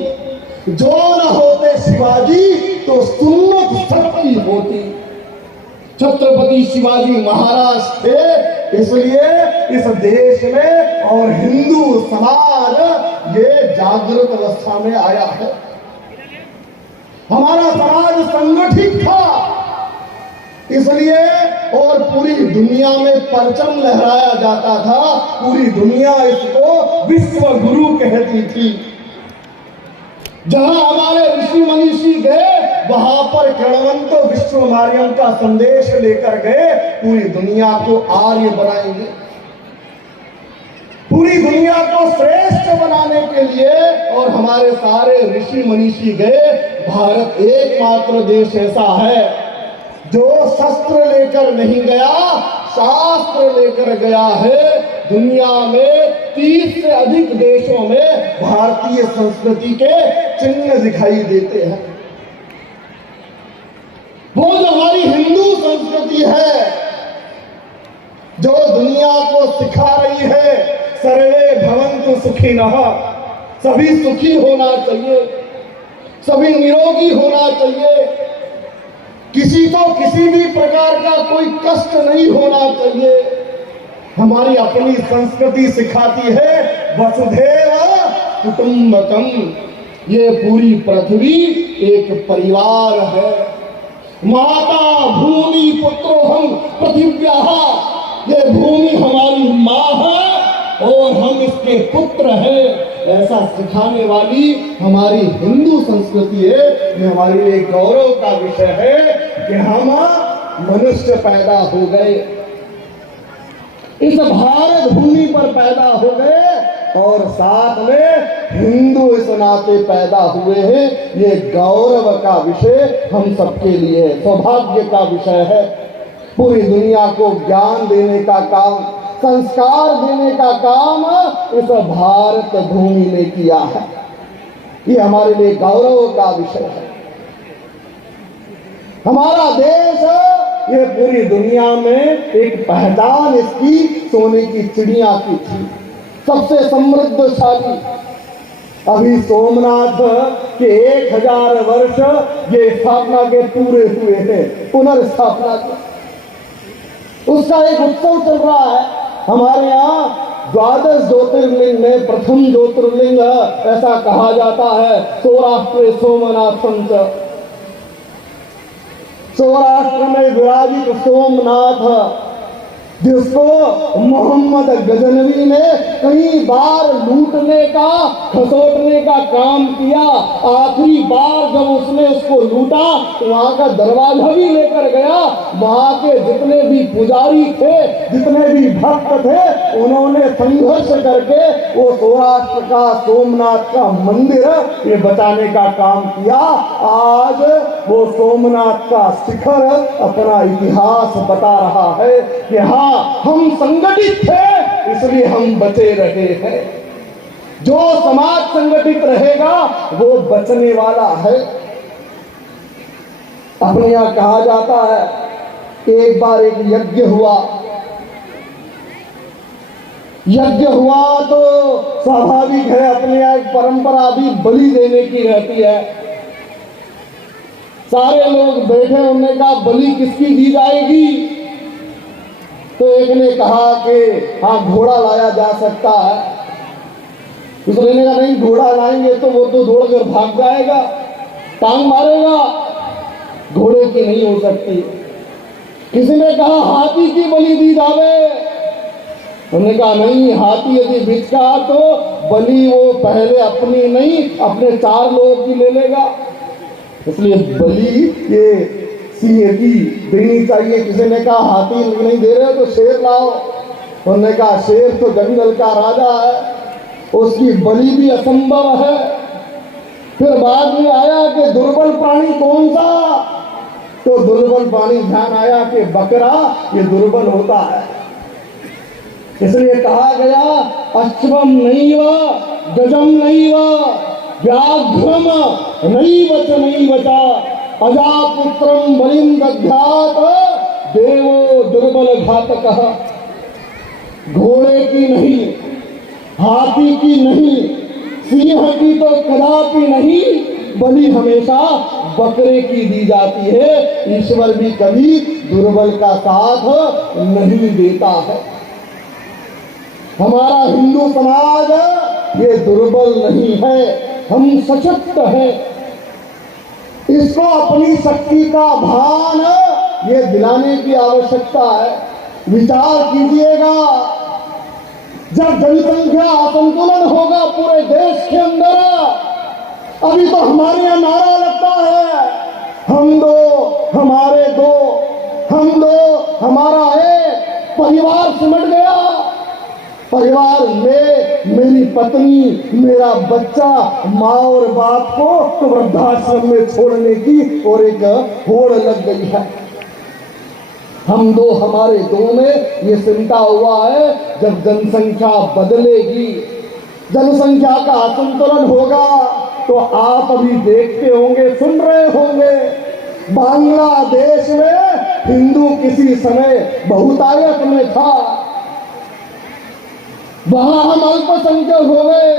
जो न होते शिवाजी तो सुन्नत सबकी होती। छत्रपति शिवाजी महाराज थे, इसलिए इस देश में और हिंदू समाज ये जागृत अवस्था में आया है। हमारा समाज संगठित था, इसलिए और पूरी दुनिया में परचम लहराया जाता था। पूरी दुनिया इसको विश्व गुरु कहती थी। जहां हमारे ऋषि मनीषी गए, वहां पर कणवंत विश्व मार्यम का संदेश लेकर गए, पूरी दुनिया को आर्य बनाएंगे, पूरी दुनिया को श्रेष्ठ बनाने के लिए। और हमारे सारे ऋषि मनीषी गए। भारत एकमात्र देश ऐसा है जो शस्त्र लेकर नहीं गया, शास्त्र लेकर गया है। दुनिया में 30 से अधिक देशों में भारतीय संस्कृति के चिन्ह दिखाई देते हैं। वो जो हमारी हिंदू संस्कृति है, जो दुनिया को सिखा रही है, सर्वे भवन्तु सुखिनः, सभी सुखी होना चाहिए, सभी निरोगी होना चाहिए, किसी को किसी भी प्रकार का कोई कष्ट नहीं होना चाहिए। हमारी अपनी संस्कृति सिखाती है वसुधैव कुटुंबकम, ये पूरी पृथ्वी एक परिवार है। माता भूमि पुत्रोहम पृथिव्याः, ये भूमि हमारी माँ है और हम इसके पुत्र हैं। ऐसा सिखाने वाली हमारी हिंदू संस्कृति है। ये हमारे लिए गौरव का विषय है कि हम मनुष्य पैदा हो गए, इस भारत भूमि पर पैदा हो गए और साथ में हिंदू इस नाते पैदा हुए हैं। ये गौरव का विषय हम सबके लिए है, सौभाग्य का विषय है। पूरी दुनिया को ज्ञान देने का काम, संस्कार देने का काम इस भारत भूमि ने किया है। ये हमारे लिए गौरव का विषय है। हमारा देश ये पूरी दुनिया में एक पहचान इसकी सोने की चिड़िया की थी, सबसे समृद्धशाली। अभी सोमनाथ के 1000 वर्ष ये स्थापना के पूरे हुए हैं, पुनर्स्थापना के, उसका एक उत्सव चल रहा है। हमारे यहाँ 12 ज्योतिर्लिंग में प्रथम ज्योतिर्लिंग ऐसा कहा जाता है सौराष्ट्र सोमनाथम च, सौराष्ट्र में विराजित सोमनाथ, जिसको मोहम्मद गजनवी ने कई बार लूटने का, खसोटने का काम किया। आखिरी बार जब उसने उसको लूटा तो वहां का दरवाजा भी लेकर गया। वहां के जितने भी पुजारी थे, जितने भी भक्त थे, उन्होंने संघर्ष करके वो सौराष्ट्र का सोमनाथ का मंदिर ये बचाने का काम किया। आज वो सोमनाथ का शिखर अपना इतिहास बता रहा है कि हाँ, हम संगठित थे इसलिए हम बचे रहे हैं। जो समाज संगठित रहेगा वो बचने वाला है। अपने यहाँ कहा जाता है एक बार एक यज्ञ हुआ तो स्वाभाविक है अपने यहाँ एक परंपरा भी बलि देने की रहती है। सारे लोग बैठे, उन्होंने कहा बलि किसकी दी जाएगी? तो एक ने कहा कि हाँ, घोड़ा लाया जा सकता है। दूसरे ने कहा नहीं, घोड़ा लाएंगे तो वो तो दौड़कर भाग जाएगा, टांग मारेगा, घोड़े की नहीं हो सकती। किसी ने कहा हाथी की बलि दी जावे। उन्होंने कहा नहीं, हाथी यदि बिचका तो बलि वो पहले अपनी नहीं, अपने 4 लोगों की ले लेगा, इसलिए बलि ये सिंह की देनी चाहिए। किसी ने कहा हाथी नहीं दे रहे तो शेर लाओ। उन्होंने कहा शेर तो जंगल का राजा है, उसकी बलि भी असंभव है। फिर बाद में आया कि दुर्बल प्राणी कौन सा? तो दुर्बल प्राणी ध्यान आया कि बकरा ये दुर्बल होता है, इसलिए कहा गया अश्वम नैव गजम नैव व्याघ्रम नहीं बचा अजापुत्रम बलिम दध्यात देवो दुर्बल घातकः। घोड़े की नहीं, हाथी की नहीं, सिंह की तो कदापि नहीं, बलि हमेशा बकरे की दी जाती है। ईश्वर भी कभी दुर्बल का साथ नहीं देता है। हमारा हिंदू समाज ये दुर्बल नहीं है, हम सशक्त हैं। इसको अपनी शक्ति का भान ये दिलाने की आवश्यकता है। विचार कीजिएगा, जब जनसंख्या असंतुलन होगा पूरे देश के अंदर, अभी तो हमारे यहाँ नारा लगता है हम दो हमारे दो, हम दो हमारा एक। परिवार सिमट गया, परिवार में मेरी पत्नी, मेरा बच्चा, माँ और बाप को तो वृद्धाश्रम में छोड़ने की और एक होड़ लग गई है। हम दो हमारे दो में ये चिंता हुआ है। जब जनसंख्या बदलेगी, जनसंख्या का असंतुलन होगा, तो आप अभी देखते होंगे, सुन रहे होंगे, बांग्लादेश में हिंदू किसी समय बहुतायत में था, वहां हम अल्पसंख्यक हो गए।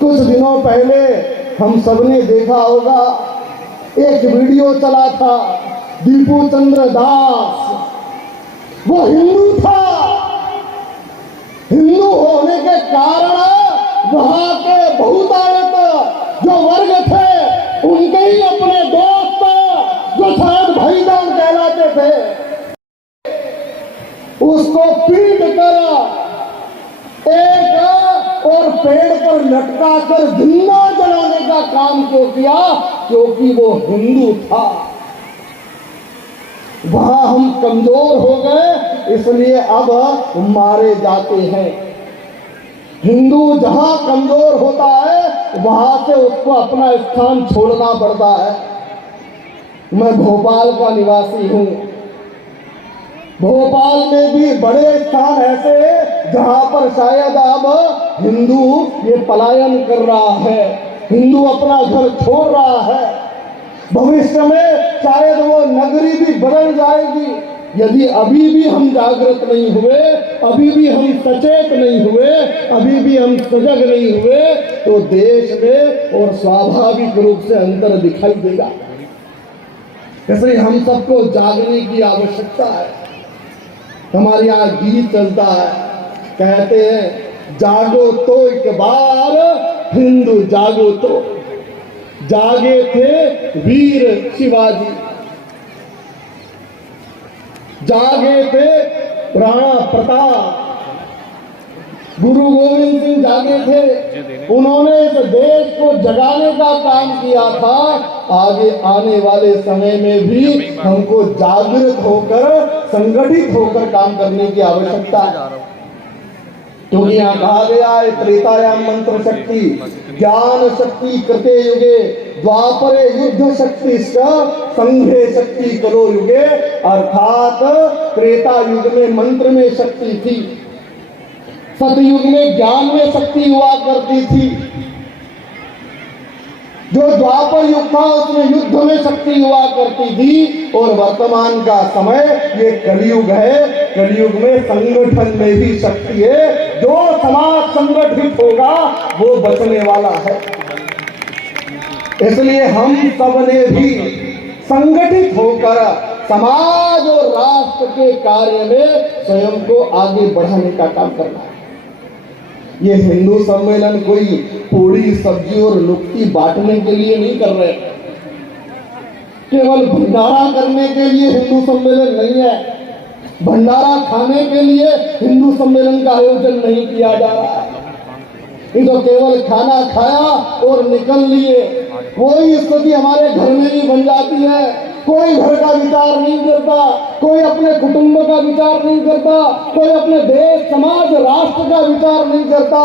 कुछ दिनों पहले हम सबने देखा होगा, एक वीडियो चला था, दीपू चंद्र दास, वो हिंदू था। हिंदू होने के कारण वहां के बहुतायत जो वर्ग थे, उनके ही अपने दोस्त जो शायद भाईजान कहलाते थे, उसको पीट कर एक और पेड़ पर लटका कर जिंदा जलाने का काम क्यों किया? क्योंकि वो हिंदू था। वहां हम कमजोर हो गए, इसलिए अब मारे जाते हैं। हिंदू जहां कमजोर होता है वहां से उसको अपना स्थान छोड़ना पड़ता है। मैं भोपाल का निवासी हूं। भोपाल में भी बड़े स्थान ऐसे जहां पर शायद अब हिंदू ये पलायन कर रहा है, हिंदू अपना घर छोड़ रहा है। भविष्य में शायद वो नगरी भी बदल जाएगी। यदि अभी भी हम जागृत नहीं हुए, अभी भी हम सचेत नहीं हुए, अभी भी हम सजग नहीं हुए, तो देश में और स्वाभाविक रूप से अंतर दिखाई देगा। इसलिए हम सबको जागने की आवश्यकता है। हमारे यहाँ गीत चलता है, कहते हैं जागो तो एक बार हिंदू जागो तो। जागे थे वीर शिवाजी, जागे थे राणा प्रताप, गुरु गोविंद सिंह जागे थे। उन्होंने इस देश को जगाने का काम किया था। आगे आने वाले समय में भी हमको जागृत होकर, संगठित होकर काम करने की आवश्यकता है। क्योंकि यहाँ कहा गया है त्रेतायाम मंत्र शक्ति, ज्ञान शक्ति कृते युगे, द्वापरे युद्ध शक्ति, संघे शक्ति करो युगे। अर्थात त्रेता युग में मंत्र में शक्ति थी, सतयुग में ज्ञान में शक्ति हुआ करती थी, जो द्वापर युग था उसमें युद्ध में शक्ति हुआ करती थी, और वर्तमान का समय ये कलयुग है। कलयुग में संगठन में भी शक्ति है। जो समाज संगठित होगा वो बचने वाला है। इसलिए हम सब ने भी संगठित होकर समाज और राष्ट्र के कार्य में स्वयं को आगे बढ़ाने का काम करना है। ये हिंदू सम्मेलन कोई पूरी सब्जी और लुक्की बांटने के लिए नहीं कर रहे, केवल भंडारा करने के लिए हिंदू सम्मेलन नहीं है। भंडारा खाने के लिए हिंदू सम्मेलन का आयोजन नहीं किया जा रहा है। ये तो केवल खाना खाया और निकल लिए। कोई स्थिति हमारे घर में ही बन जाती है। कोई घर का विचार नहीं करता, कोई अपने कुटुंब का विचार नहीं करता, कोई अपने देश समाज राष्ट्र का विचार नहीं करता।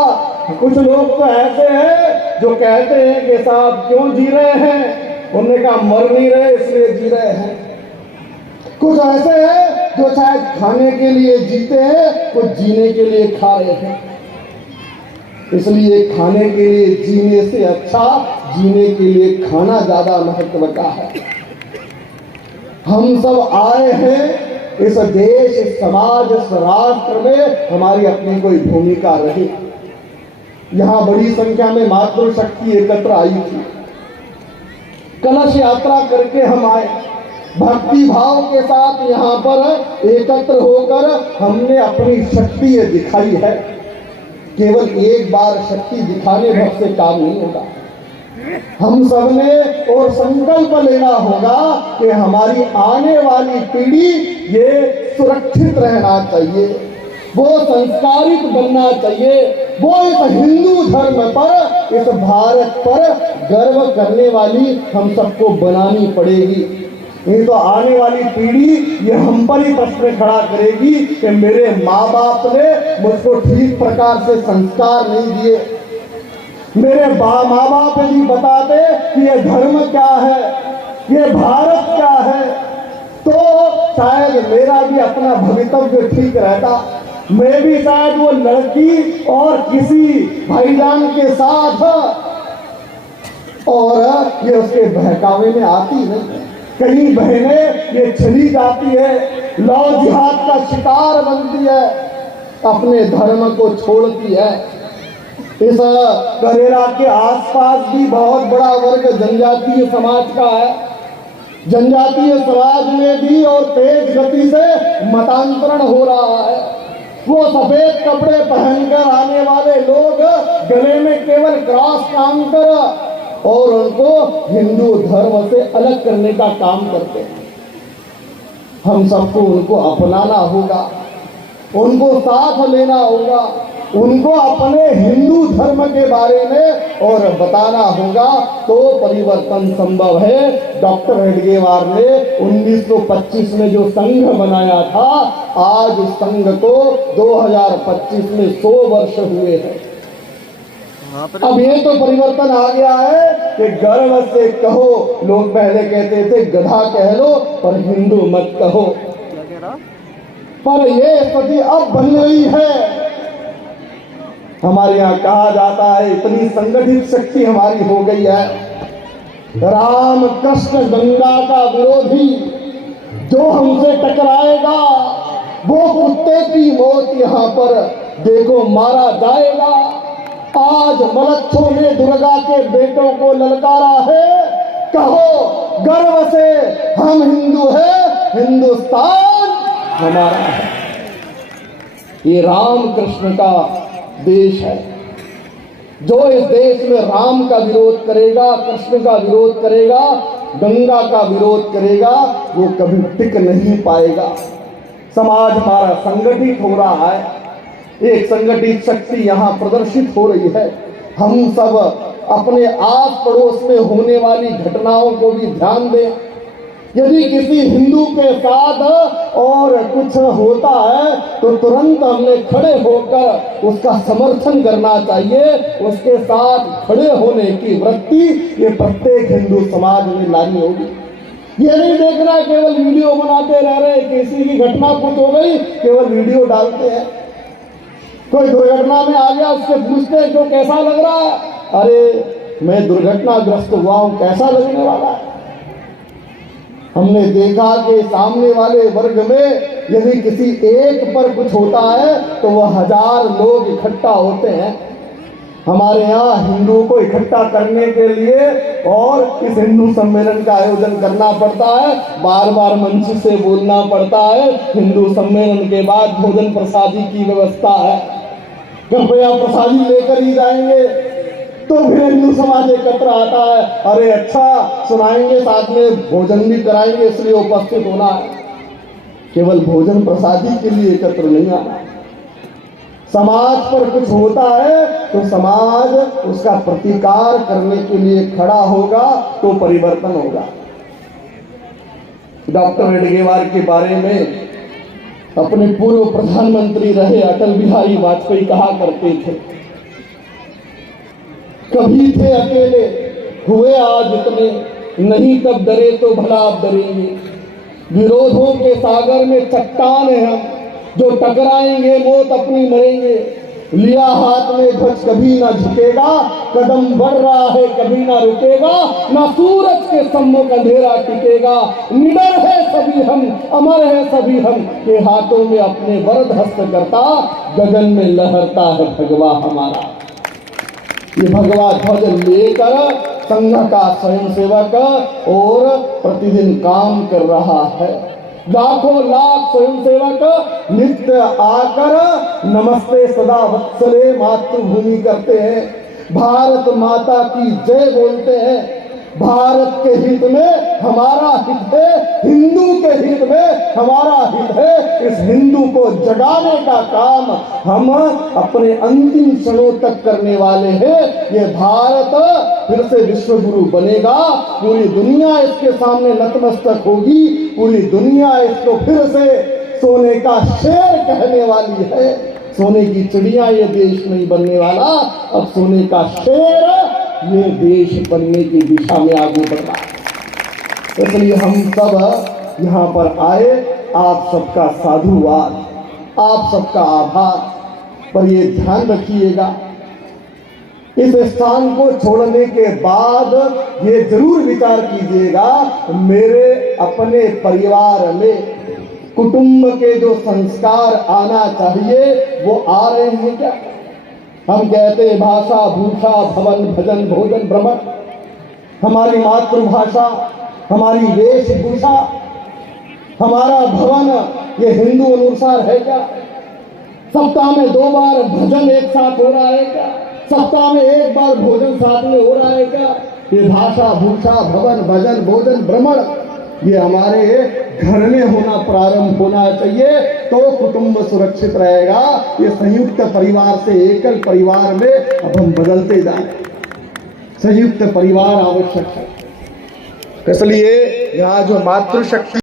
कुछ लोग तो ऐसे हैं जो कहते हैं कि साहब क्यों जी रहे हैं, उन्होंने कहा मर नहीं रहे इसलिए जी रहे हैं। कुछ ऐसे हैं जो शायद खाने के लिए जीते हैं, कुछ जीने के लिए खा रहे हैं। इसलिए खाने के लिए जीने से अच्छा जीने के लिए खाना ज्यादा महत्व का है। हम सब आए हैं इस देश, इस समाज, इस राष्ट्र में हमारी अपनी कोई भूमिका रही। यहाँ बड़ी संख्या में मातृशक्ति एकत्र आई थी। कलश यात्रा करके हम आए, भक्ति भाव के साथ यहाँ पर एकत्र होकर हमने अपनी शक्ति दिखाई है। केवल एक बार शक्ति दिखाने भर से काम नहीं होगा। हम सबने और संकल्प लेना होगा कि हमारी आने वाली पीढ़ी ये सुरक्षित रहना चाहिए, वो संस्कारित बनना चाहिए, वो इस हिंदू धर्म पर, इस भारत पर गर्व करने वाली हम सबको बनानी पड़ेगी। नहीं तो आने वाली पीढ़ी ये हम पर ही प्रश्न खड़ा करेगी कि मेरे माँ बाप ने मुझको ठीक प्रकार से संस्कार नहीं दिए। मेरे माँ बाप यदि बताते कि ये धर्म क्या है, ये भारत क्या है, तो शायद मेरा भी अपना भवितव्य ठीक रहता। मैं भी शायद वो लड़की और किसी भाईजान के साथ और ये उसके बहकावे में आती नहीं। कई बहनें ये चली जाती है, लव जिहाद का शिकार बनती है, अपने धर्म को छोड़ती है। इस करेरा के आसपास भी बहुत बड़ा वर्ग जनजातीय समाज का है। जनजातीय समाज में भी और तेज गति से मतांतरण हो रहा है। वो सफेद कपड़े पहनकर आने वाले लोग गले में केवल क्रॉस बांधकर और उनको हिंदू धर्म से अलग करने का काम करते हैं। हम सबको उनको अपनाना होगा, उनको साथ लेना होगा, उनको अपने हिंदू धर्म के बारे में और बताना होगा, तो परिवर्तन संभव है। डॉक्टर हेडगेवार ने 1925 में जो संघ बनाया था, आज उस संघ को 2025 में 100 वर्ष हुए हैं। अब ये तो परिवर्तन आ गया है कि गर्व से कहो। लोग पहले कहते थे गधा कह लो पर हिंदू मत कहो, पर ये स्थिति अब बन गई है। हमारे यहाँ कहा जाता है इतनी संगठित शक्ति हमारी हो गई है। राम कृष्ण गंगा का विरोधी जो हमसे टकराएगा वो कुत्ते की मौत यहाँ पर देखो मारा जाएगा। आज मलच्छों ने दुर्गा के बेटों को ललकारा है, कहो गर्व से हम हिंदू हैं, हिंदुस्तान हमारा है। ये राम कृष्ण का देश है। जो इस देश में राम का विरोध करेगा, कृष्ण का विरोध करेगा, गंगा का विरोध करेगा, वो कभी टिक नहीं पाएगा। समाज हमारा संगठित हो रहा है, एक संगठित शक्ति यहाँ प्रदर्शित हो रही है। हम सब अपने आस पड़ोस में होने वाली घटनाओं को भी ध्यान दें। यदि किसी हिंदू के साथ और कुछ होता है तो तुरंत हमने खड़े होकर उसका समर्थन करना चाहिए। उसके साथ खड़े होने की वृत्ति ये प्रत्येक हिंदू समाज में लानी होगी। ये नहीं देखना केवल वीडियो बनाते रह रहे, किसी की घटना कुछ हो गई केवल वीडियो डालते हैं। कोई दुर्घटना में आ गया, उससे पूछते हैं जो कैसा लग रहा है, अरे मैं दुर्घटनाग्रस्त हुआ हूं, कैसा लगने वाला है। हमने देखा कि सामने वाले वर्ग में यदि किसी एक पर कुछ होता है तो वह 1000 लोग इकट्ठा होते हैं। हमारे यहाँ हिंदुओं को इकट्ठा करने के लिए और इस हिंदू सम्मेलन का आयोजन करना पड़ता है, बार बार मंच से बोलना पड़ता है। हिंदू सम्मेलन के बाद भोजन प्रसादी की व्यवस्था है, कृपया प्रसादी लेकर ही जाएंगे तो फिर हिंदू समाज एकत्र आता है। अरे अच्छा सुनाएंगे, साथ में भोजन भी कराएंगे, इसलिए उपस्थित होना है। केवल भोजन प्रसादी के लिए एकत्र नहीं आना। समाज पर कुछ होता है तो समाज उसका प्रतिकार करने के लिए खड़ा होगा तो परिवर्तन होगा। डॉक्टर एडगेवार के बारे में अपने पूर्व प्रधानमंत्री रहे अटल बिहारी वाजपेयी कहा करते थे, कभी थे अकेले हुए आज इतने, नहीं कब डरे तो भला अब डरेंगे। विरोधों के सागर में चट्टान है हम, जो टकराएंगे मौत अपनी मरेंगे। लिया हाथ में ध्वज कभी ना झुकेगा, कदम बढ़ रहा है कभी ना रुकेगा, ना सूरज के सम्मुख अंधेरा टिकेगा। निडर है सभी हम, अमर है सभी हम, के हाथों में अपने वरद हस्त करता, गगन में लहरता है भगवा हमारा। ये भगवा ध्वज लेकर संघ का स्वयंसेवक और प्रतिदिन काम कर रहा है। लाखों लाख स्वयंसेवक नित्य आकर नमस्ते सदा वत्सले मातृभूमि करते हैं, भारत माता की जय बोलते हैं। भारत के हित में हमारा हित है, हिंदू के हित में हमारा हित है। इस हिंदू को जगाने का काम हम अपने अंतिम क्षणों तक करने वाले हैं। ये भारत फिर से विश्व गुरु बनेगा, पूरी दुनिया इसके सामने नतमस्तक होगी, पूरी दुनिया इसको फिर से सोने का शेर कहने वाली है। सोने की चिड़िया ये देश नहीं बनने वाला, अब सोने का शेर ये देश बनने की दिशा में आगे बढ़ रहा है। इसलिए हम सब यहाँ पर आए, आप सबका साधुवाद, आप सबका आभार। पर ये ध्यान रखिएगा, इस स्थान को छोड़ने के बाद ये जरूर विचार कीजिएगा, मेरे अपने परिवार में कुटुंब के जो संस्कार आना चाहिए वो आ रहे हैं क्या? हम कहते हैं भाषा भूषा भवन भजन भोजन भ्रमण, हमारी मातृभाषा, हमारी वेशभूषा, हमारा भवन ये हिंदू अनुसार है क्या? सप्ताह में 2 बार भजन एक साथ हो रहा है क्या? सप्ताह में 1 बार भोजन साथ में हो रहा है क्या? ये भाषा भूषा भवन भजन भोजन भ्रमण ये हमारे घर में होना प्रारंभ होना चाहिए, तो कुटुंब सुरक्षित रहेगा। ये संयुक्त परिवार से एकल परिवार में अब हम बदलते जाएं। संयुक्त परिवार आवश्यक है। इसलिए यहाँ जो मातृशक्ति